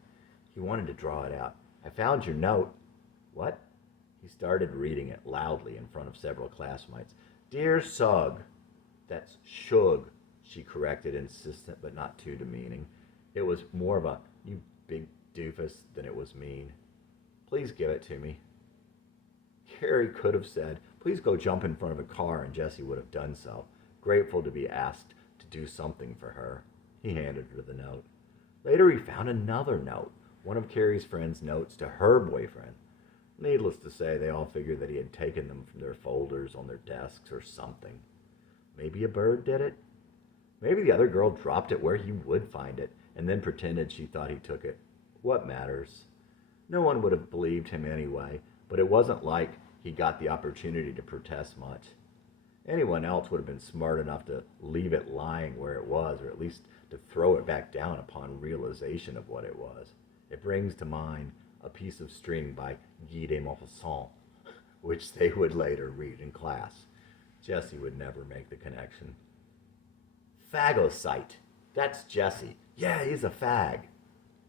He wanted to draw it out. I found your note. What? He started reading it loudly in front of several classmates. Dear Sug. That's Shug, she corrected, insistent but not too demeaning. It was more of a, you big doofus, than it was mean. Please give it to me. Carrie could have said, please go jump in front of a car, and Jesse would have done so, grateful to be asked to do something for her. He handed her the note. Later he found another note, one of Carrie's friends' notes to her boyfriend. Needless to say, they all figured that he had taken them from their folders on their desks or something. Maybe a bird did it? Maybe the other girl dropped it where he would find it, and then pretended she thought he took it. What matters? No one would have believed him anyway, but it wasn't like he got the opportunity to protest much. Anyone else would have been smart enough to leave it lying where it was, or at least to throw it back down upon realization of what it was. It brings to mind a piece of string by Guy de Maupassant, which they would later read in class. Jesse would never make the connection. Phagocyte. That's Jesse. Yeah, he's a fag.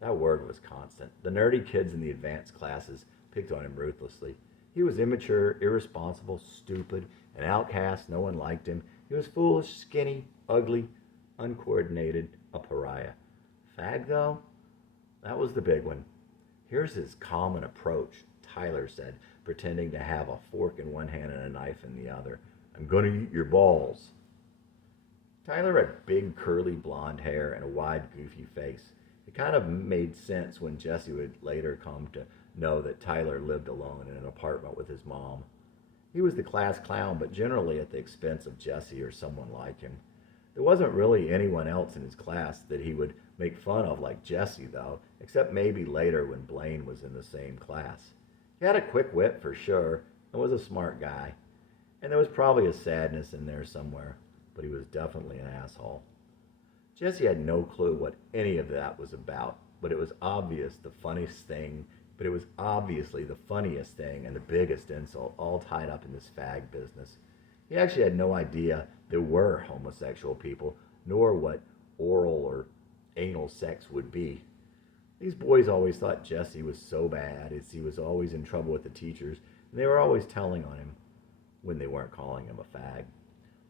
That word was constant. The nerdy kids in the advanced classes picked on him ruthlessly. He was immature, irresponsible, stupid, an outcast. No one liked him. He was foolish, skinny, ugly, uncoordinated, a pariah. Fag, though? That was the big one. Here's his common approach, Tyler said, pretending to have a fork in one hand and a knife in the other. I'm gonna eat your balls. Tyler had big curly blonde hair and a wide goofy face. It kind of made sense when Jesse would later come to know that Tyler lived alone in an apartment with his mom. He was the class clown, but generally at the expense of Jesse or someone like him. There wasn't really anyone else in his class that he would make fun of like Jesse, though, except maybe later when Blaine was in the same class. He had a quick wit for sure and was a smart guy. And there was probably a sadness in there somewhere, but he was definitely an asshole. Jesse had no clue what any of that was about, but it was obviously the funniest thing and the biggest insult, all tied up in this fag business. He actually had no idea there were homosexual people, nor what oral or anal sex would be. These boys always thought Jesse was so bad, as he was always in trouble with the teachers, and they were always telling on him when they weren't calling him a fag.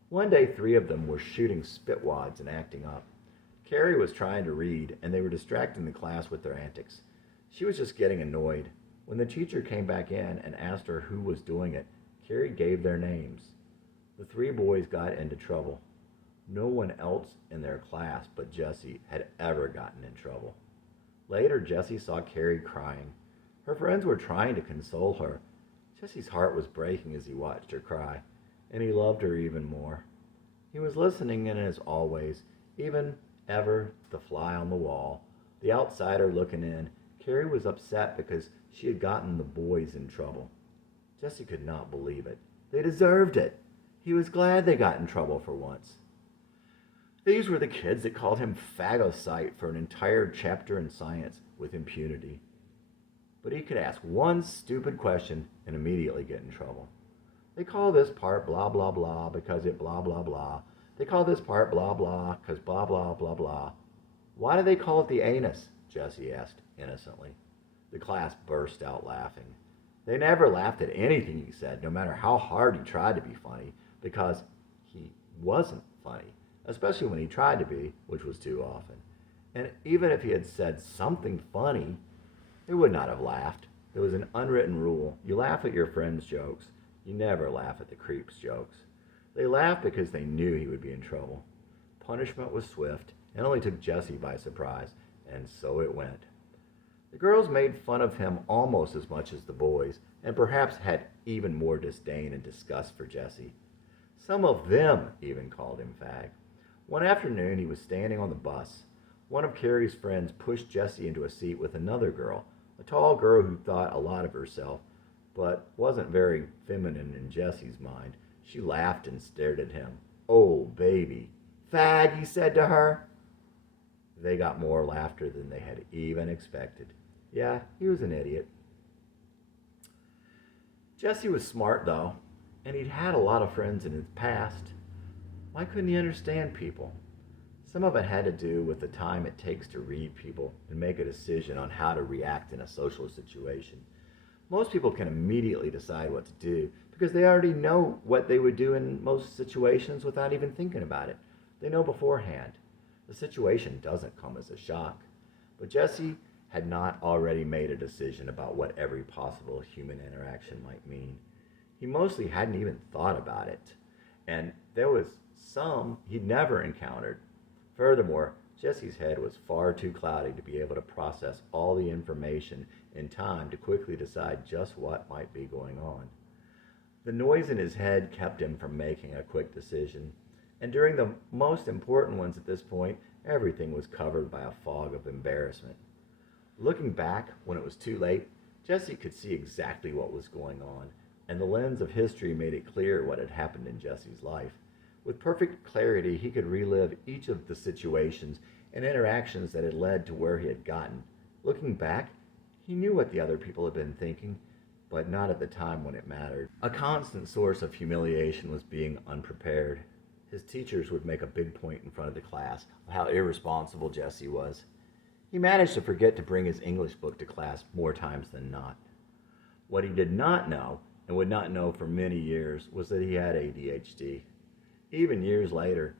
One day, 3 of them were shooting spitwads and acting up. Carrie was trying to read, and they were distracting the class with their antics. She was just getting annoyed. When the teacher came back in and asked her who was doing it, Carrie gave their names. The 3 boys got into trouble. No one else in their class but Jesse had ever gotten in trouble. Later, Jesse saw Carrie crying. Her friends were trying to console her. Jesse's heart was breaking as he watched her cry, and he loved her even more. He was listening in as always, even ever the fly on the wall, the outsider looking in. Carrie was upset because she had gotten the boys in trouble. Jesse could not believe it. They deserved it. He was glad they got in trouble for once. These were the kids that called him phagocyte for an entire chapter in science with impunity. But he could ask one stupid question and immediately get in trouble. They call this part blah blah blah because it blah blah blah. They call this part blah blah because blah blah blah blah. Why do they call it the anus? Jesse asked innocently. The class burst out laughing. They never laughed at anything he said, no matter how hard he tried to be funny, because he wasn't funny, especially when he tried to be, which was too often. And even if he had said something funny, they would not have laughed. There was an unwritten rule. You laugh at your friend's jokes. You never laugh at the creep's jokes. They laughed because they knew he would be in trouble. Punishment was swift and only took Jessie by surprise, and so it went. The girls made fun of him almost as much as the boys, and perhaps had even more disdain and disgust for Jessie. Some of them even called him fag. One afternoon he was standing on the bus. One of Carrie's friends pushed Jessie into a seat with another girl, a tall girl who thought a lot of herself, but wasn't very feminine in Jessie's mind. She laughed and stared at him. "Oh, baby." "Fag," he said to her. They got more laughter than they had even expected. Yeah, he was an idiot. Jessie was smart, though, and he'd had a lot of friends in his past. Why couldn't he understand people? Some of it had to do with the time it takes to read people and make a decision on how to react in a social situation. Most people can immediately decide what to do because they already know what they would do in most situations without even thinking about it. They know beforehand. The situation doesn't come as a shock. But Jessie had not already made a decision about what every possible human interaction might mean. He mostly hadn't even thought about it. And there was some he'd never encountered. Furthermore, Jessie's head was far too cloudy to be able to process all the information in time to quickly decide just what might be going on. The noise in his head kept him from making a quick decision, and during the most important ones at this point, everything was covered by a fog of embarrassment. Looking back, when it was too late, Jessie could see exactly what was going on, and the lens of history made it clear what had happened in Jessie's life. With perfect clarity, he could relive each of the situations and interactions that had led to where he had gotten. Looking back, he knew what the other people had been thinking, but not at the time when it mattered. A constant source of humiliation was being unprepared. His teachers would make a big point in front of the class of how irresponsible Jessie was. He managed to forget to bring his English book to class more times than not. What he did not know, and would not know for many years, was that he had ADHD. Even years later,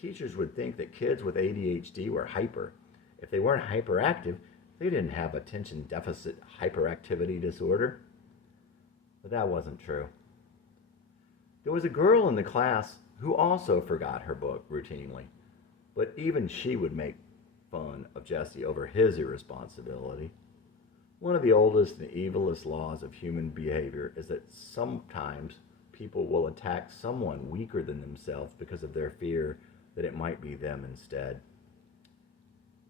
teachers would think that kids with ADHD were hyper. If they weren't hyperactive, they didn't have attention deficit hyperactivity disorder. But that wasn't true. There was a girl in the class who also forgot her book routinely, but even she would make fun of Jessie over his irresponsibility. One of the oldest and evilest laws of human behavior is that sometimes people will attack someone weaker than themselves because of their fear that it might be them instead.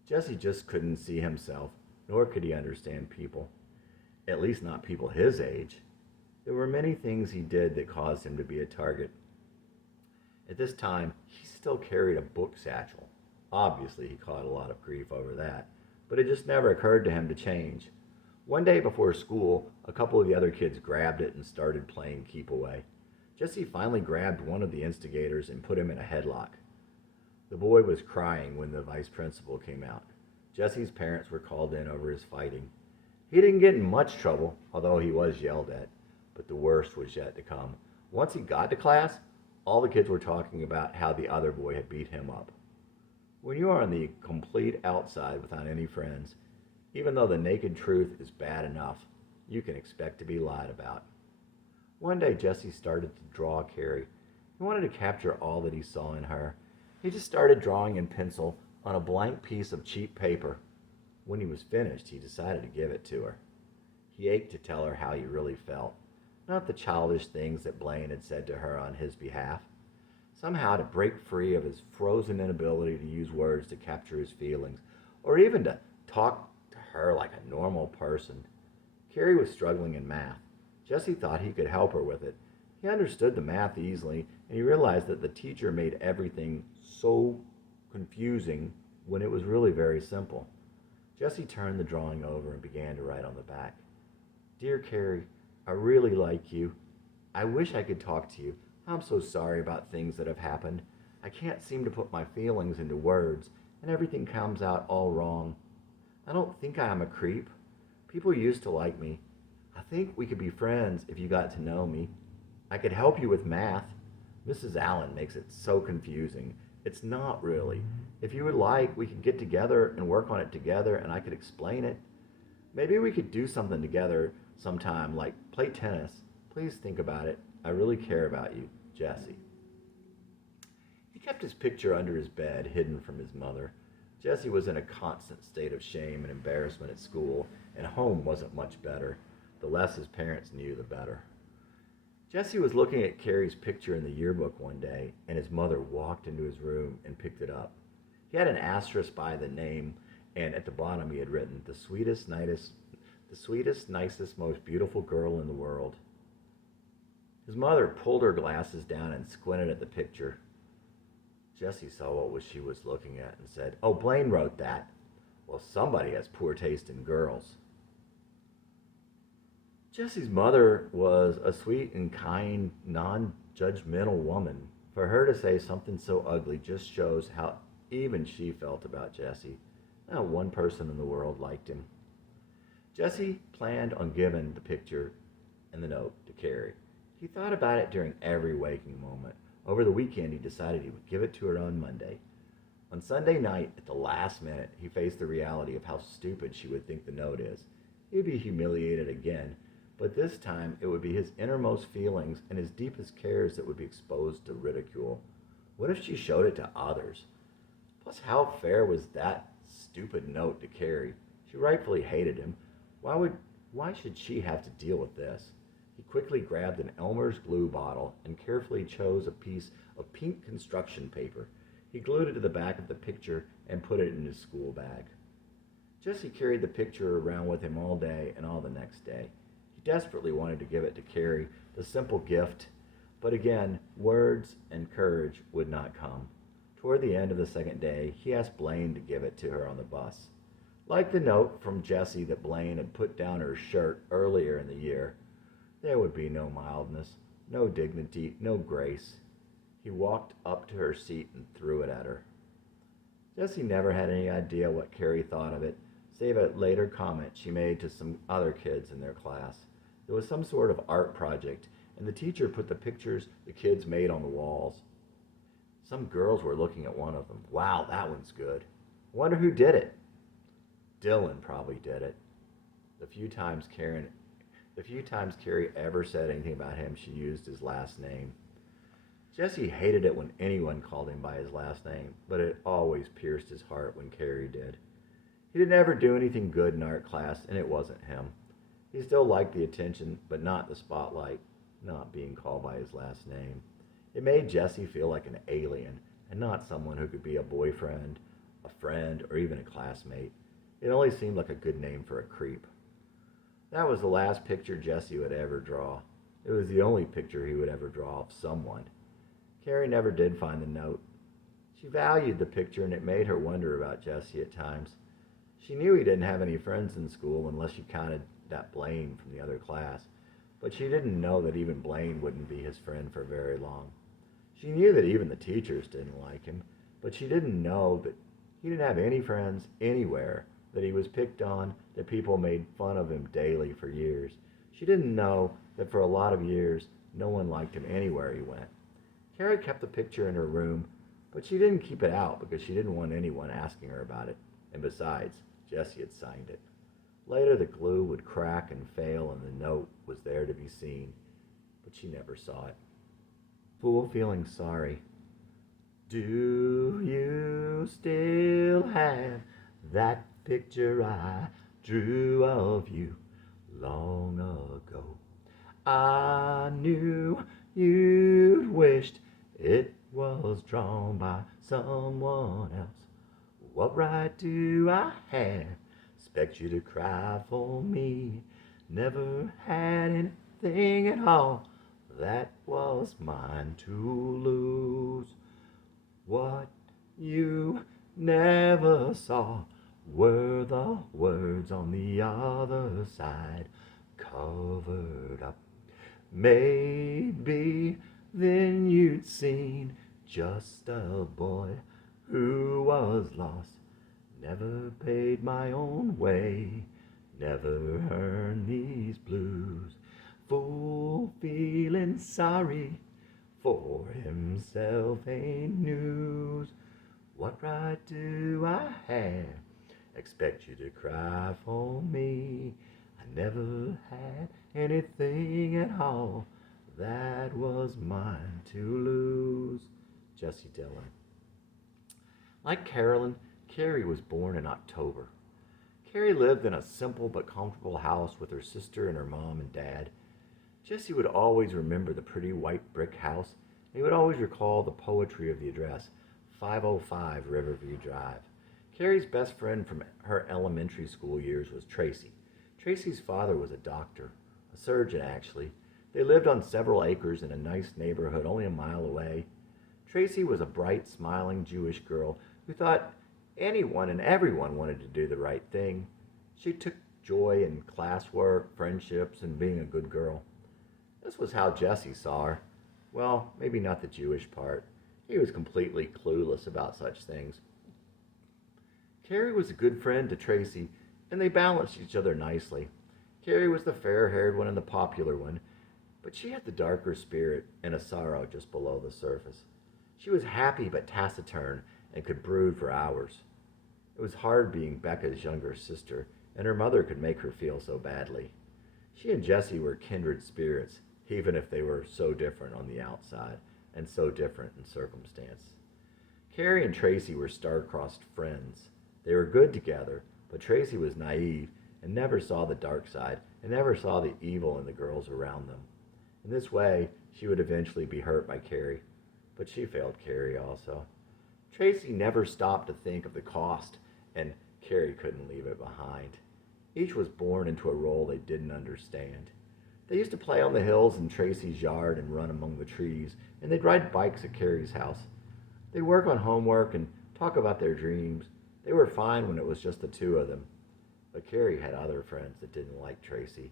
Jessie just couldn't see himself, nor could he understand people, at least not people his age. There were many things he did that caused him to be a target. At this time, he still carried a book satchel. Obviously, he caught a lot of grief over that, but it just never occurred to him to change. One day before school, a couple of the other kids grabbed it and started playing keep away. Jessie finally grabbed one of the instigators and put him in a headlock. The boy was crying when the vice principal came out. Jessie's parents were called in over his fighting. He didn't get in much trouble, although he was yelled at, but the worst was yet to come. Once he got to class, all the kids were talking about how the other boy had beat him up. When you are on the complete outside without any friends, even though the naked truth is bad enough, you can expect to be lied about. One day, Jessie started to draw Carrie. He wanted to capture all that he saw in her. He just started drawing in pencil on a blank piece of cheap paper. When he was finished, he decided to give it to her. He ached to tell her how he really felt, not the childish things that Blaine had said to her on his behalf. Somehow to break free of his frozen inability to use words to capture his feelings, or even to talk to her like a normal person. Carrie was struggling in math. Jessie thought he could help her with it. He understood the math easily, and he realized that the teacher made everything so confusing when it was really very simple. Jessie turned the drawing over and began to write on the back. "Dear Carrie, I really like you. I wish I could talk to you. I'm so sorry about things that have happened. I can't seem to put my feelings into words, and everything comes out all wrong. I don't think I am a creep. People used to like me. I think we could be friends if you got to know me. I could help you with math. Mrs. Allen makes it so confusing. It's not really. If you would like, we could get together and work on it together and I could explain it. Maybe we could do something together sometime, like play tennis. Please think about it. I really care about you, Jesse. He kept his picture under his bed, hidden from his mother. Jesse was in a constant state of shame and embarrassment at school, and home wasn't much better. The less his parents knew, the better. Jesse was looking at Carrie's picture in the yearbook one day, and his mother walked into his room and picked it up. He had an asterisk by the name, and at the bottom he had written, the sweetest, nicest, most beautiful girl in the world. His mother pulled her glasses down and squinted at the picture. Jesse saw what she was looking at and said, "Oh, Blaine wrote that. Well, somebody has poor taste in girls." Jesse's mother was a sweet and kind, non-judgmental woman. For her to say something so ugly just shows how even she felt about Jesse. Not one person in the world liked him. Jesse planned on giving the picture and the note to Carrie. He thought about it during every waking moment. Over the weekend, he decided he would give it to her on Monday. On Sunday night, at the last minute, he faced the reality of how stupid she would think the note is. He would be humiliated again, but this time it would be his innermost feelings and his deepest cares that would be exposed to ridicule. What if she showed it to others? Plus, how fair was that stupid note to Carrie? She rightfully hated him. Why should she have to deal with this? He quickly grabbed an Elmer's glue bottle and carefully chose a piece of pink construction paper. He glued it to the back of the picture and put it in his school bag. Jesse carried the picture around with him all day and all the next day. He desperately wanted to give it to Carrie, the simple gift, but again, words and courage would not come. Toward the end of the second day, he asked Blaine to give it to her on the bus. Like the note from Jesse that Blaine had put down her shirt earlier in the year, there would be no mildness, no dignity, no grace. He walked up to her seat and threw it at her. Jesse never had any idea what Carrie thought of it, save a later comment she made to some other kids in their class. It was some sort of art project, and the teacher put the pictures the kids made on the walls. Some girls were looking at one of them. Wow, that one's good. Wonder who did it? Dylan probably did it. The few times Carrie ever said anything about him, she used his last name. Jesse hated it when anyone called him by his last name, but it always pierced his heart when Carrie did. He didn't ever do anything good in art class, and it wasn't him. He still liked the attention, but not the spotlight, not being called by his last name. It made Jesse feel like an alien, and not someone who could be a boyfriend, a friend, or even a classmate. It only seemed like a good name for a creep. That was the last picture Jesse would ever draw. It was the only picture he would ever draw of someone. Carrie never did find the note. She valued the picture, and it made her wonder about Jesse at times. She knew he didn't have any friends in school unless you counted that Blaine from the other class, but she didn't know that even Blaine wouldn't be his friend for very long. She knew that even the teachers didn't like him, but she didn't know that he didn't have any friends anywhere, that he was picked on, that people made fun of him daily for years. She didn't know that for a lot of years, no one liked him anywhere he went. Carrie kept the picture in her room, but she didn't keep it out because she didn't want anyone asking her about it. And besides, Jesse had signed it. Later, the glue would crack and fail, and the note was there to be seen, but she never saw it. Full feeling sorry. Do you still have that picture I drew of you long ago? I knew you'd wished it was drawn by someone else. What right do I have? Expect you to cry for me. Never had anything at all that was mine to lose. What you never saw were the words on the other side, covered up. Maybe then you'd seen just a boy who was lost, never paid my own way, Never earned these blues. Fool feeling sorry for himself ain't news. What right do I have? Expect you to cry for me. I never had anything at all that was mine to lose. Jesse Dillon. Like Carolyn, Carrie was born in October. Carrie lived in a simple but comfortable house with her sister and her mom and dad. Jesse would always remember the pretty white brick house, and he would always recall the poetry of the address, 505 Riverview Drive. Carrie's best friend from her elementary school years was Tracy. Tracy's father was a doctor, a surgeon actually. They lived on several acres in a nice neighborhood only a mile away. Tracy was a bright, smiling Jewish girl who thought anyone and everyone wanted to do the right thing. She took joy in classwork, friendships, and being a good girl. This was how Jesse saw her. Well, maybe not the Jewish part. He was completely clueless about such things. Carrie was a good friend to Tracy, and they balanced each other nicely. Carrie was the fair-haired one and the popular one, but she had the darker spirit and a sorrow just below the surface. She was happy but taciturn and could brood for hours. It was hard being Becca's younger sister, and her mother could make her feel so badly. She and Jesse were kindred spirits, even if they were so different on the outside and so different in circumstance. Carrie and Tracy were star-crossed friends. They were good together, but Tracy was naive and never saw the dark side and never saw the evil in the girls around them. In this way, she would eventually be hurt by Carrie, but she failed Carrie also. Tracy never stopped to think of the cost, and Carrie couldn't leave it behind. Each was born into a role they didn't understand. They used to play on the hills in Tracy's yard and run among the trees, and they'd ride bikes at Carrie's house. They'd work on homework and talk about their dreams. They were fine when it was just the two of them. But Carrie had other friends that didn't like Tracy.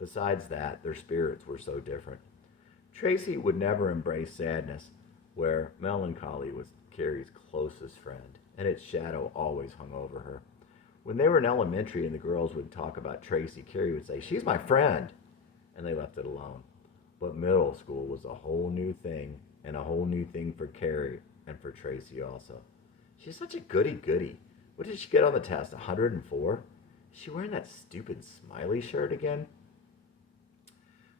Besides that, their spirits were so different. Tracy would never embrace sadness, where melancholy was Carrie's closest friend, and its shadow always hung over her. When they were in elementary and the girls would talk about Tracy, Carrie would say, "She's my friend," and they left it alone. But middle school was a whole new thing, and a whole new thing for Carrie and for Tracy also. She's such a goody-goody. What did she get on the test, 104? Is she wearing that stupid smiley shirt again?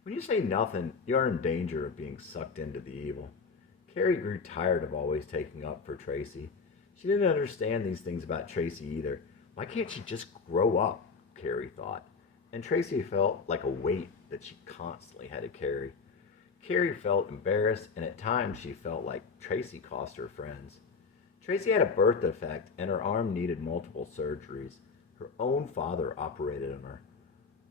When you say nothing, you're in danger of being sucked into the evil. Carrie grew tired of always taking up for Tracy. She didn't understand these things about Tracy either. Why can't she just grow up, Carrie thought. And Tracy felt like a weight that she constantly had to carry. Carrie felt embarrassed, and at times she felt like Tracy cost her friends. Tracy had a birth defect, and her arm needed multiple surgeries. Her own father operated on her.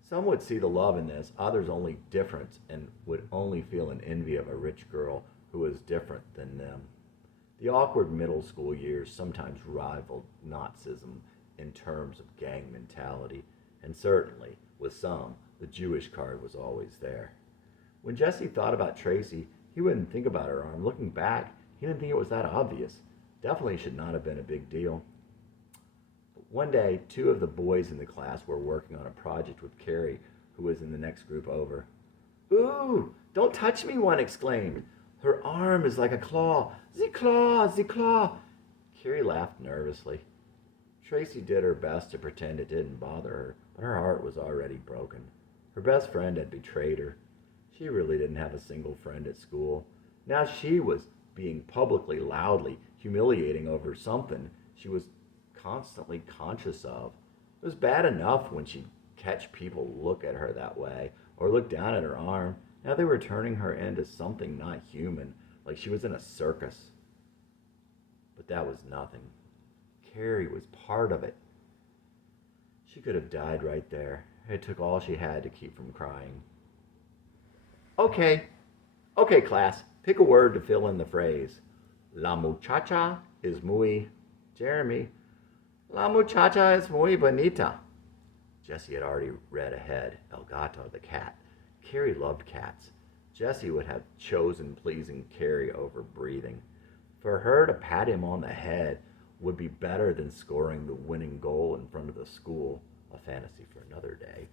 Some would see the love in this, others only difference, and would only feel an envy of a rich girl who was different than them. The awkward middle school years sometimes rivaled Nazism in terms of gang mentality, and certainly, with some, the Jewish card was always there. When Jesse thought about Tracy, he wouldn't think about her arm. Looking back, he didn't think it was that obvious. Definitely should not have been a big deal. But one day, two of the boys in the class were working on a project with Carrie, who was in the next group over. "Ooh, don't touch me," one exclaimed. "Her arm is like a claw. The claw, the claw." Carrie laughed nervously. Tracy did her best to pretend it didn't bother her, but her heart was already broken. Her best friend had betrayed her. She really didn't have a single friend at school. Now she was being publicly, loudly humiliating over something she was constantly conscious of. It was bad enough when she'd catch people look at her that way or look down at her arm. Now they were turning her into something not human, like she was in a circus. But that was nothing. Carrie was part of it. She could have died right there. It took all she had to keep from crying. Okay, class, pick a word to fill in the phrase. La muchacha is muy... Jeremy, la muchacha es muy bonita. Jesse had already read ahead. El gato, the cat. Carrie loved cats. Jesse would have chosen pleasing Carrie over breathing. For her to pat him on the head would be better than scoring the winning goal in front of the school. a fantasy for another day.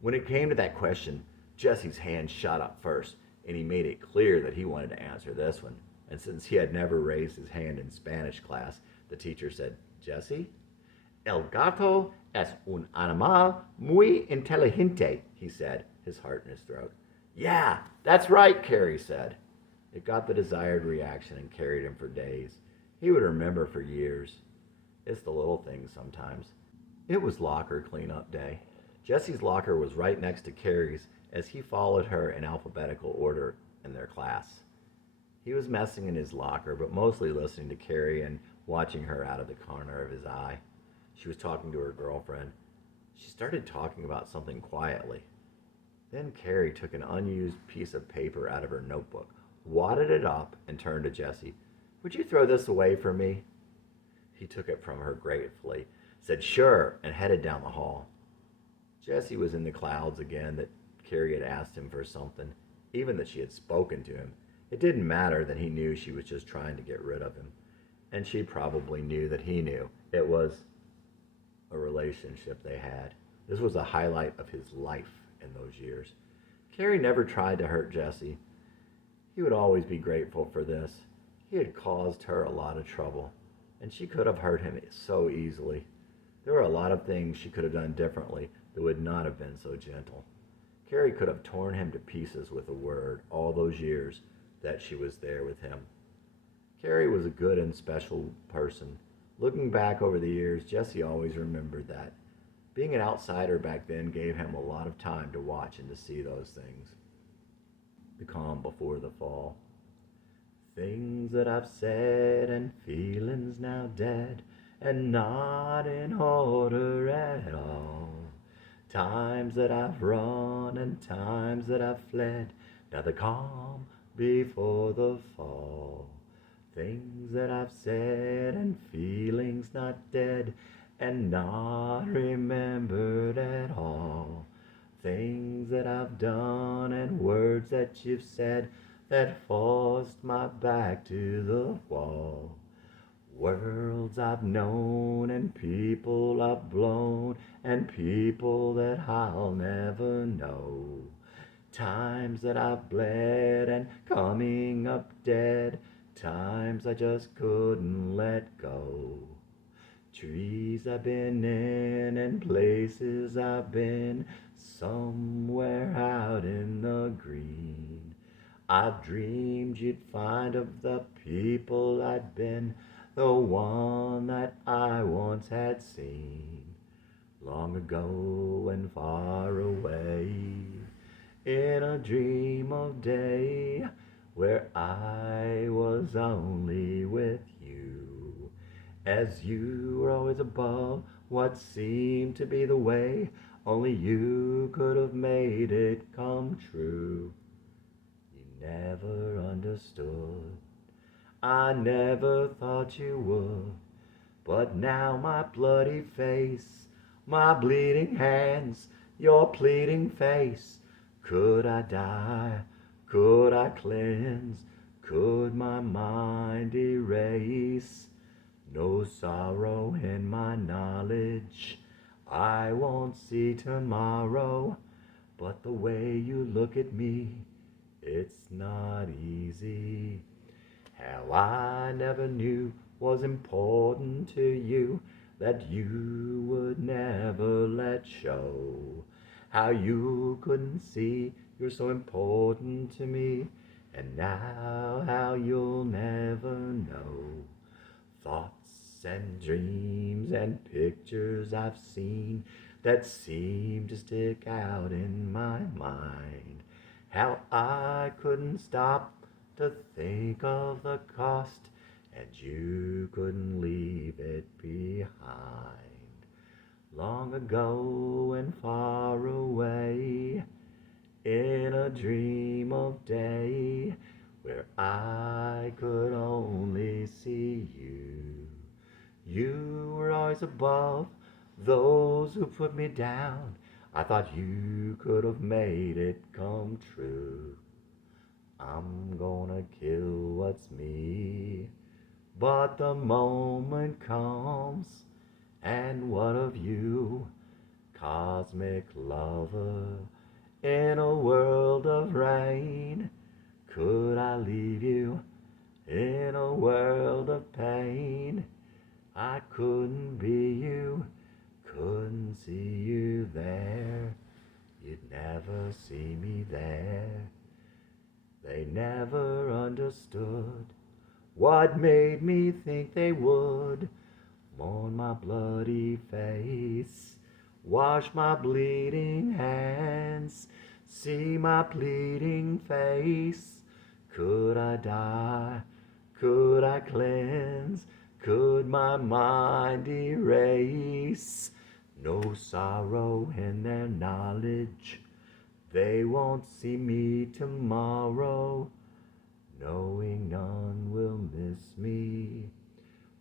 When it came to that question, Jesse's hand shot up first, and he made it clear that he wanted to answer this one. And since he had never raised his hand in Spanish class, the teacher said, Jesse? El gato es un animal muy inteligente, he said, his heart in his throat. Yeah, that's right, Carrie said. It got the desired reaction and carried him for days. He would remember for years. It's the little things sometimes. It was locker cleanup day. Jesse's locker was right next to Carrie's as he followed her in alphabetical order in their class. He was messing in his locker, but mostly listening to Carrie and watching her out of the corner of his eye. She was talking to her girlfriend. She started talking about something quietly. Then Carrie took an unused piece of paper out of her notebook, wadded it up, and turned to Jesse. Would you throw this away for me? He took it from her gratefully, said sure, and headed down the hall. Jesse was in the clouds again that Carrie had asked him for something, even that she had spoken to him. It didn't matter that he knew she was just trying to get rid of him. And she probably knew that he knew. It was a relationship they had. This was a highlight of his life in those years. Carrie never tried to hurt Jesse. He would always be grateful for this. He had caused her a lot of trouble, and she could have hurt him so easily. There were a lot of things she could have done differently that would not have been so gentle. Carrie could have torn him to pieces with a word all those years that she was there with him. Carrie was a good and special person. Looking back over the years, Jesse always remembered that. Being an outsider back then gave him a lot of time to watch and to see those things. The calm before the fall. Things that I've said and feelings now dead and not in order at all. Times that I've run and times that I've fled. Now the calm before the fall. Things that I've said and feelings not dead and not remembered at all. Things that I've done and words that you've said that forced my back to the wall. Worlds I've known and people I've blown and people that I'll never know. Times that I've bled and coming up dead. Times I just couldn't let go. Trees I've been in and places I've been, somewhere out in the green. I've dreamed you'd find of the people I'd been, the one that I once had seen, long ago and far away, in a dream of day, where I was only with you, as you were always above what seemed to be the way, only you could have made it come true. You never understood, I never thought you would, but now my bloody face, my bleeding hands, your pleading face, could I die? Could I cleanse? Could my mind erase? No sorrow in my knowledge, I won't see tomorrow, but the way you look at me, it's not easy. How I never knew was important to you, that you would never let show. How you couldn't see you're so important to me, and now how you'll never know. Thoughts and dreams and pictures I've seen that seem to stick out in my mind. How I couldn't stop to think of the cost, and you couldn't leave it behind. Long ago and far away, in a dream of day, where I could only see you. You were always above those who put me down. I thought you could have made it come true. I'm gonna kill what's me, but the moment comes, and what of you? Cosmic lover, in a world of rain, could I leave you in a world of pain? I couldn't be you, couldn't see you there. You'd never see me there. They never understood what made me think they would. Mourn my bloody face, wash my bleeding hands, see my pleading face. Could I die? Could I cleanse? Could my mind erase? No sorrow in their knowledge. They won't see me tomorrow, knowing none will miss me.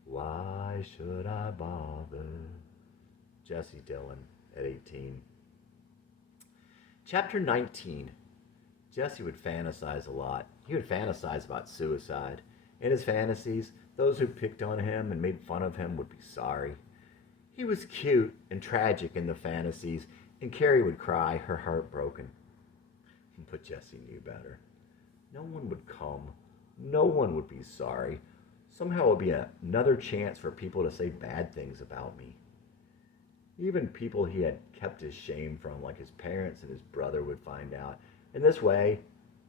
Why should I bother? Jesse Dillon at 18. Chapter 19. Jesse would fantasize a lot. He would fantasize about suicide. In his fantasies, those who picked on him and made fun of him would be sorry. He was cute and tragic in the fantasies, and Carrie would cry, her heart broken. But Jesse knew better. No one would come. No one would be sorry. Somehow it would be another chance for people to say bad things about me. Even people he had kept his shame from, like his parents and his brother, would find out. In this way,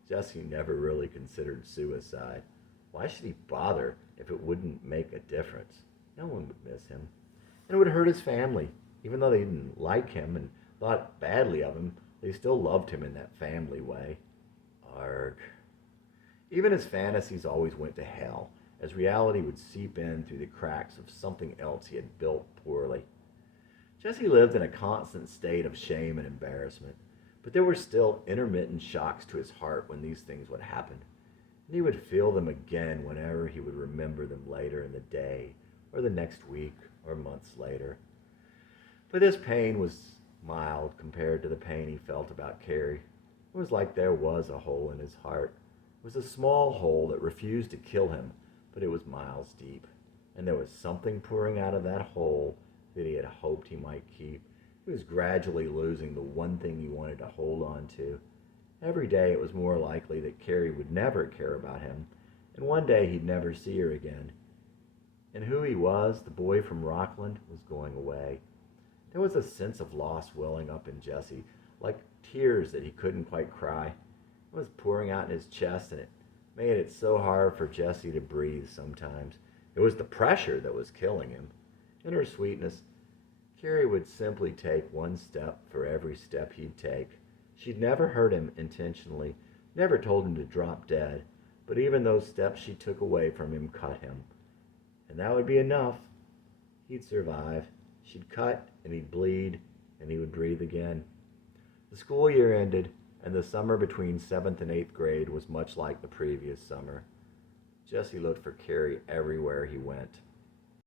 Jesse never really considered suicide. Why should he bother if it wouldn't make a difference? No one would miss him. And it would hurt his family. Even though they didn't like him and thought badly of him, they still loved him in that family way. Arg. Even his fantasies always went to hell, as reality would seep in through the cracks of something else he had built poorly. Jesse lived in a constant state of shame and embarrassment, but there were still intermittent shocks to his heart when these things would happen, and he would feel them again whenever he would remember them later in the day, or the next week, or months later. But this pain was mild compared to the pain he felt about Carrie. It was like there was a hole in his heart. It was a small hole that refused to kill him, but it was miles deep, and there was something pouring out of that hole that he had hoped he might keep. He was gradually losing the one thing he wanted to hold on to. Every day it was more likely that Carrie would never care about him, and one day he'd never see her again. And who he was, the boy from Rockland, was going away. There was a sense of loss welling up in Jesse, like tears that he couldn't quite cry. It was pouring out in his chest, and it made it so hard for Jesse to breathe sometimes. It was the pressure that was killing him. In her sweetness, Carrie would simply take one step for every step he'd take. She'd never hurt him intentionally, never told him to drop dead, but even those steps she took away from him cut him. And that would be enough. He'd survive. She'd cut, and he'd bleed, and he would breathe again. The school year ended, and the summer between 7th and 8th grade was much like the previous summer. Jesse looked for Carrie everywhere he went.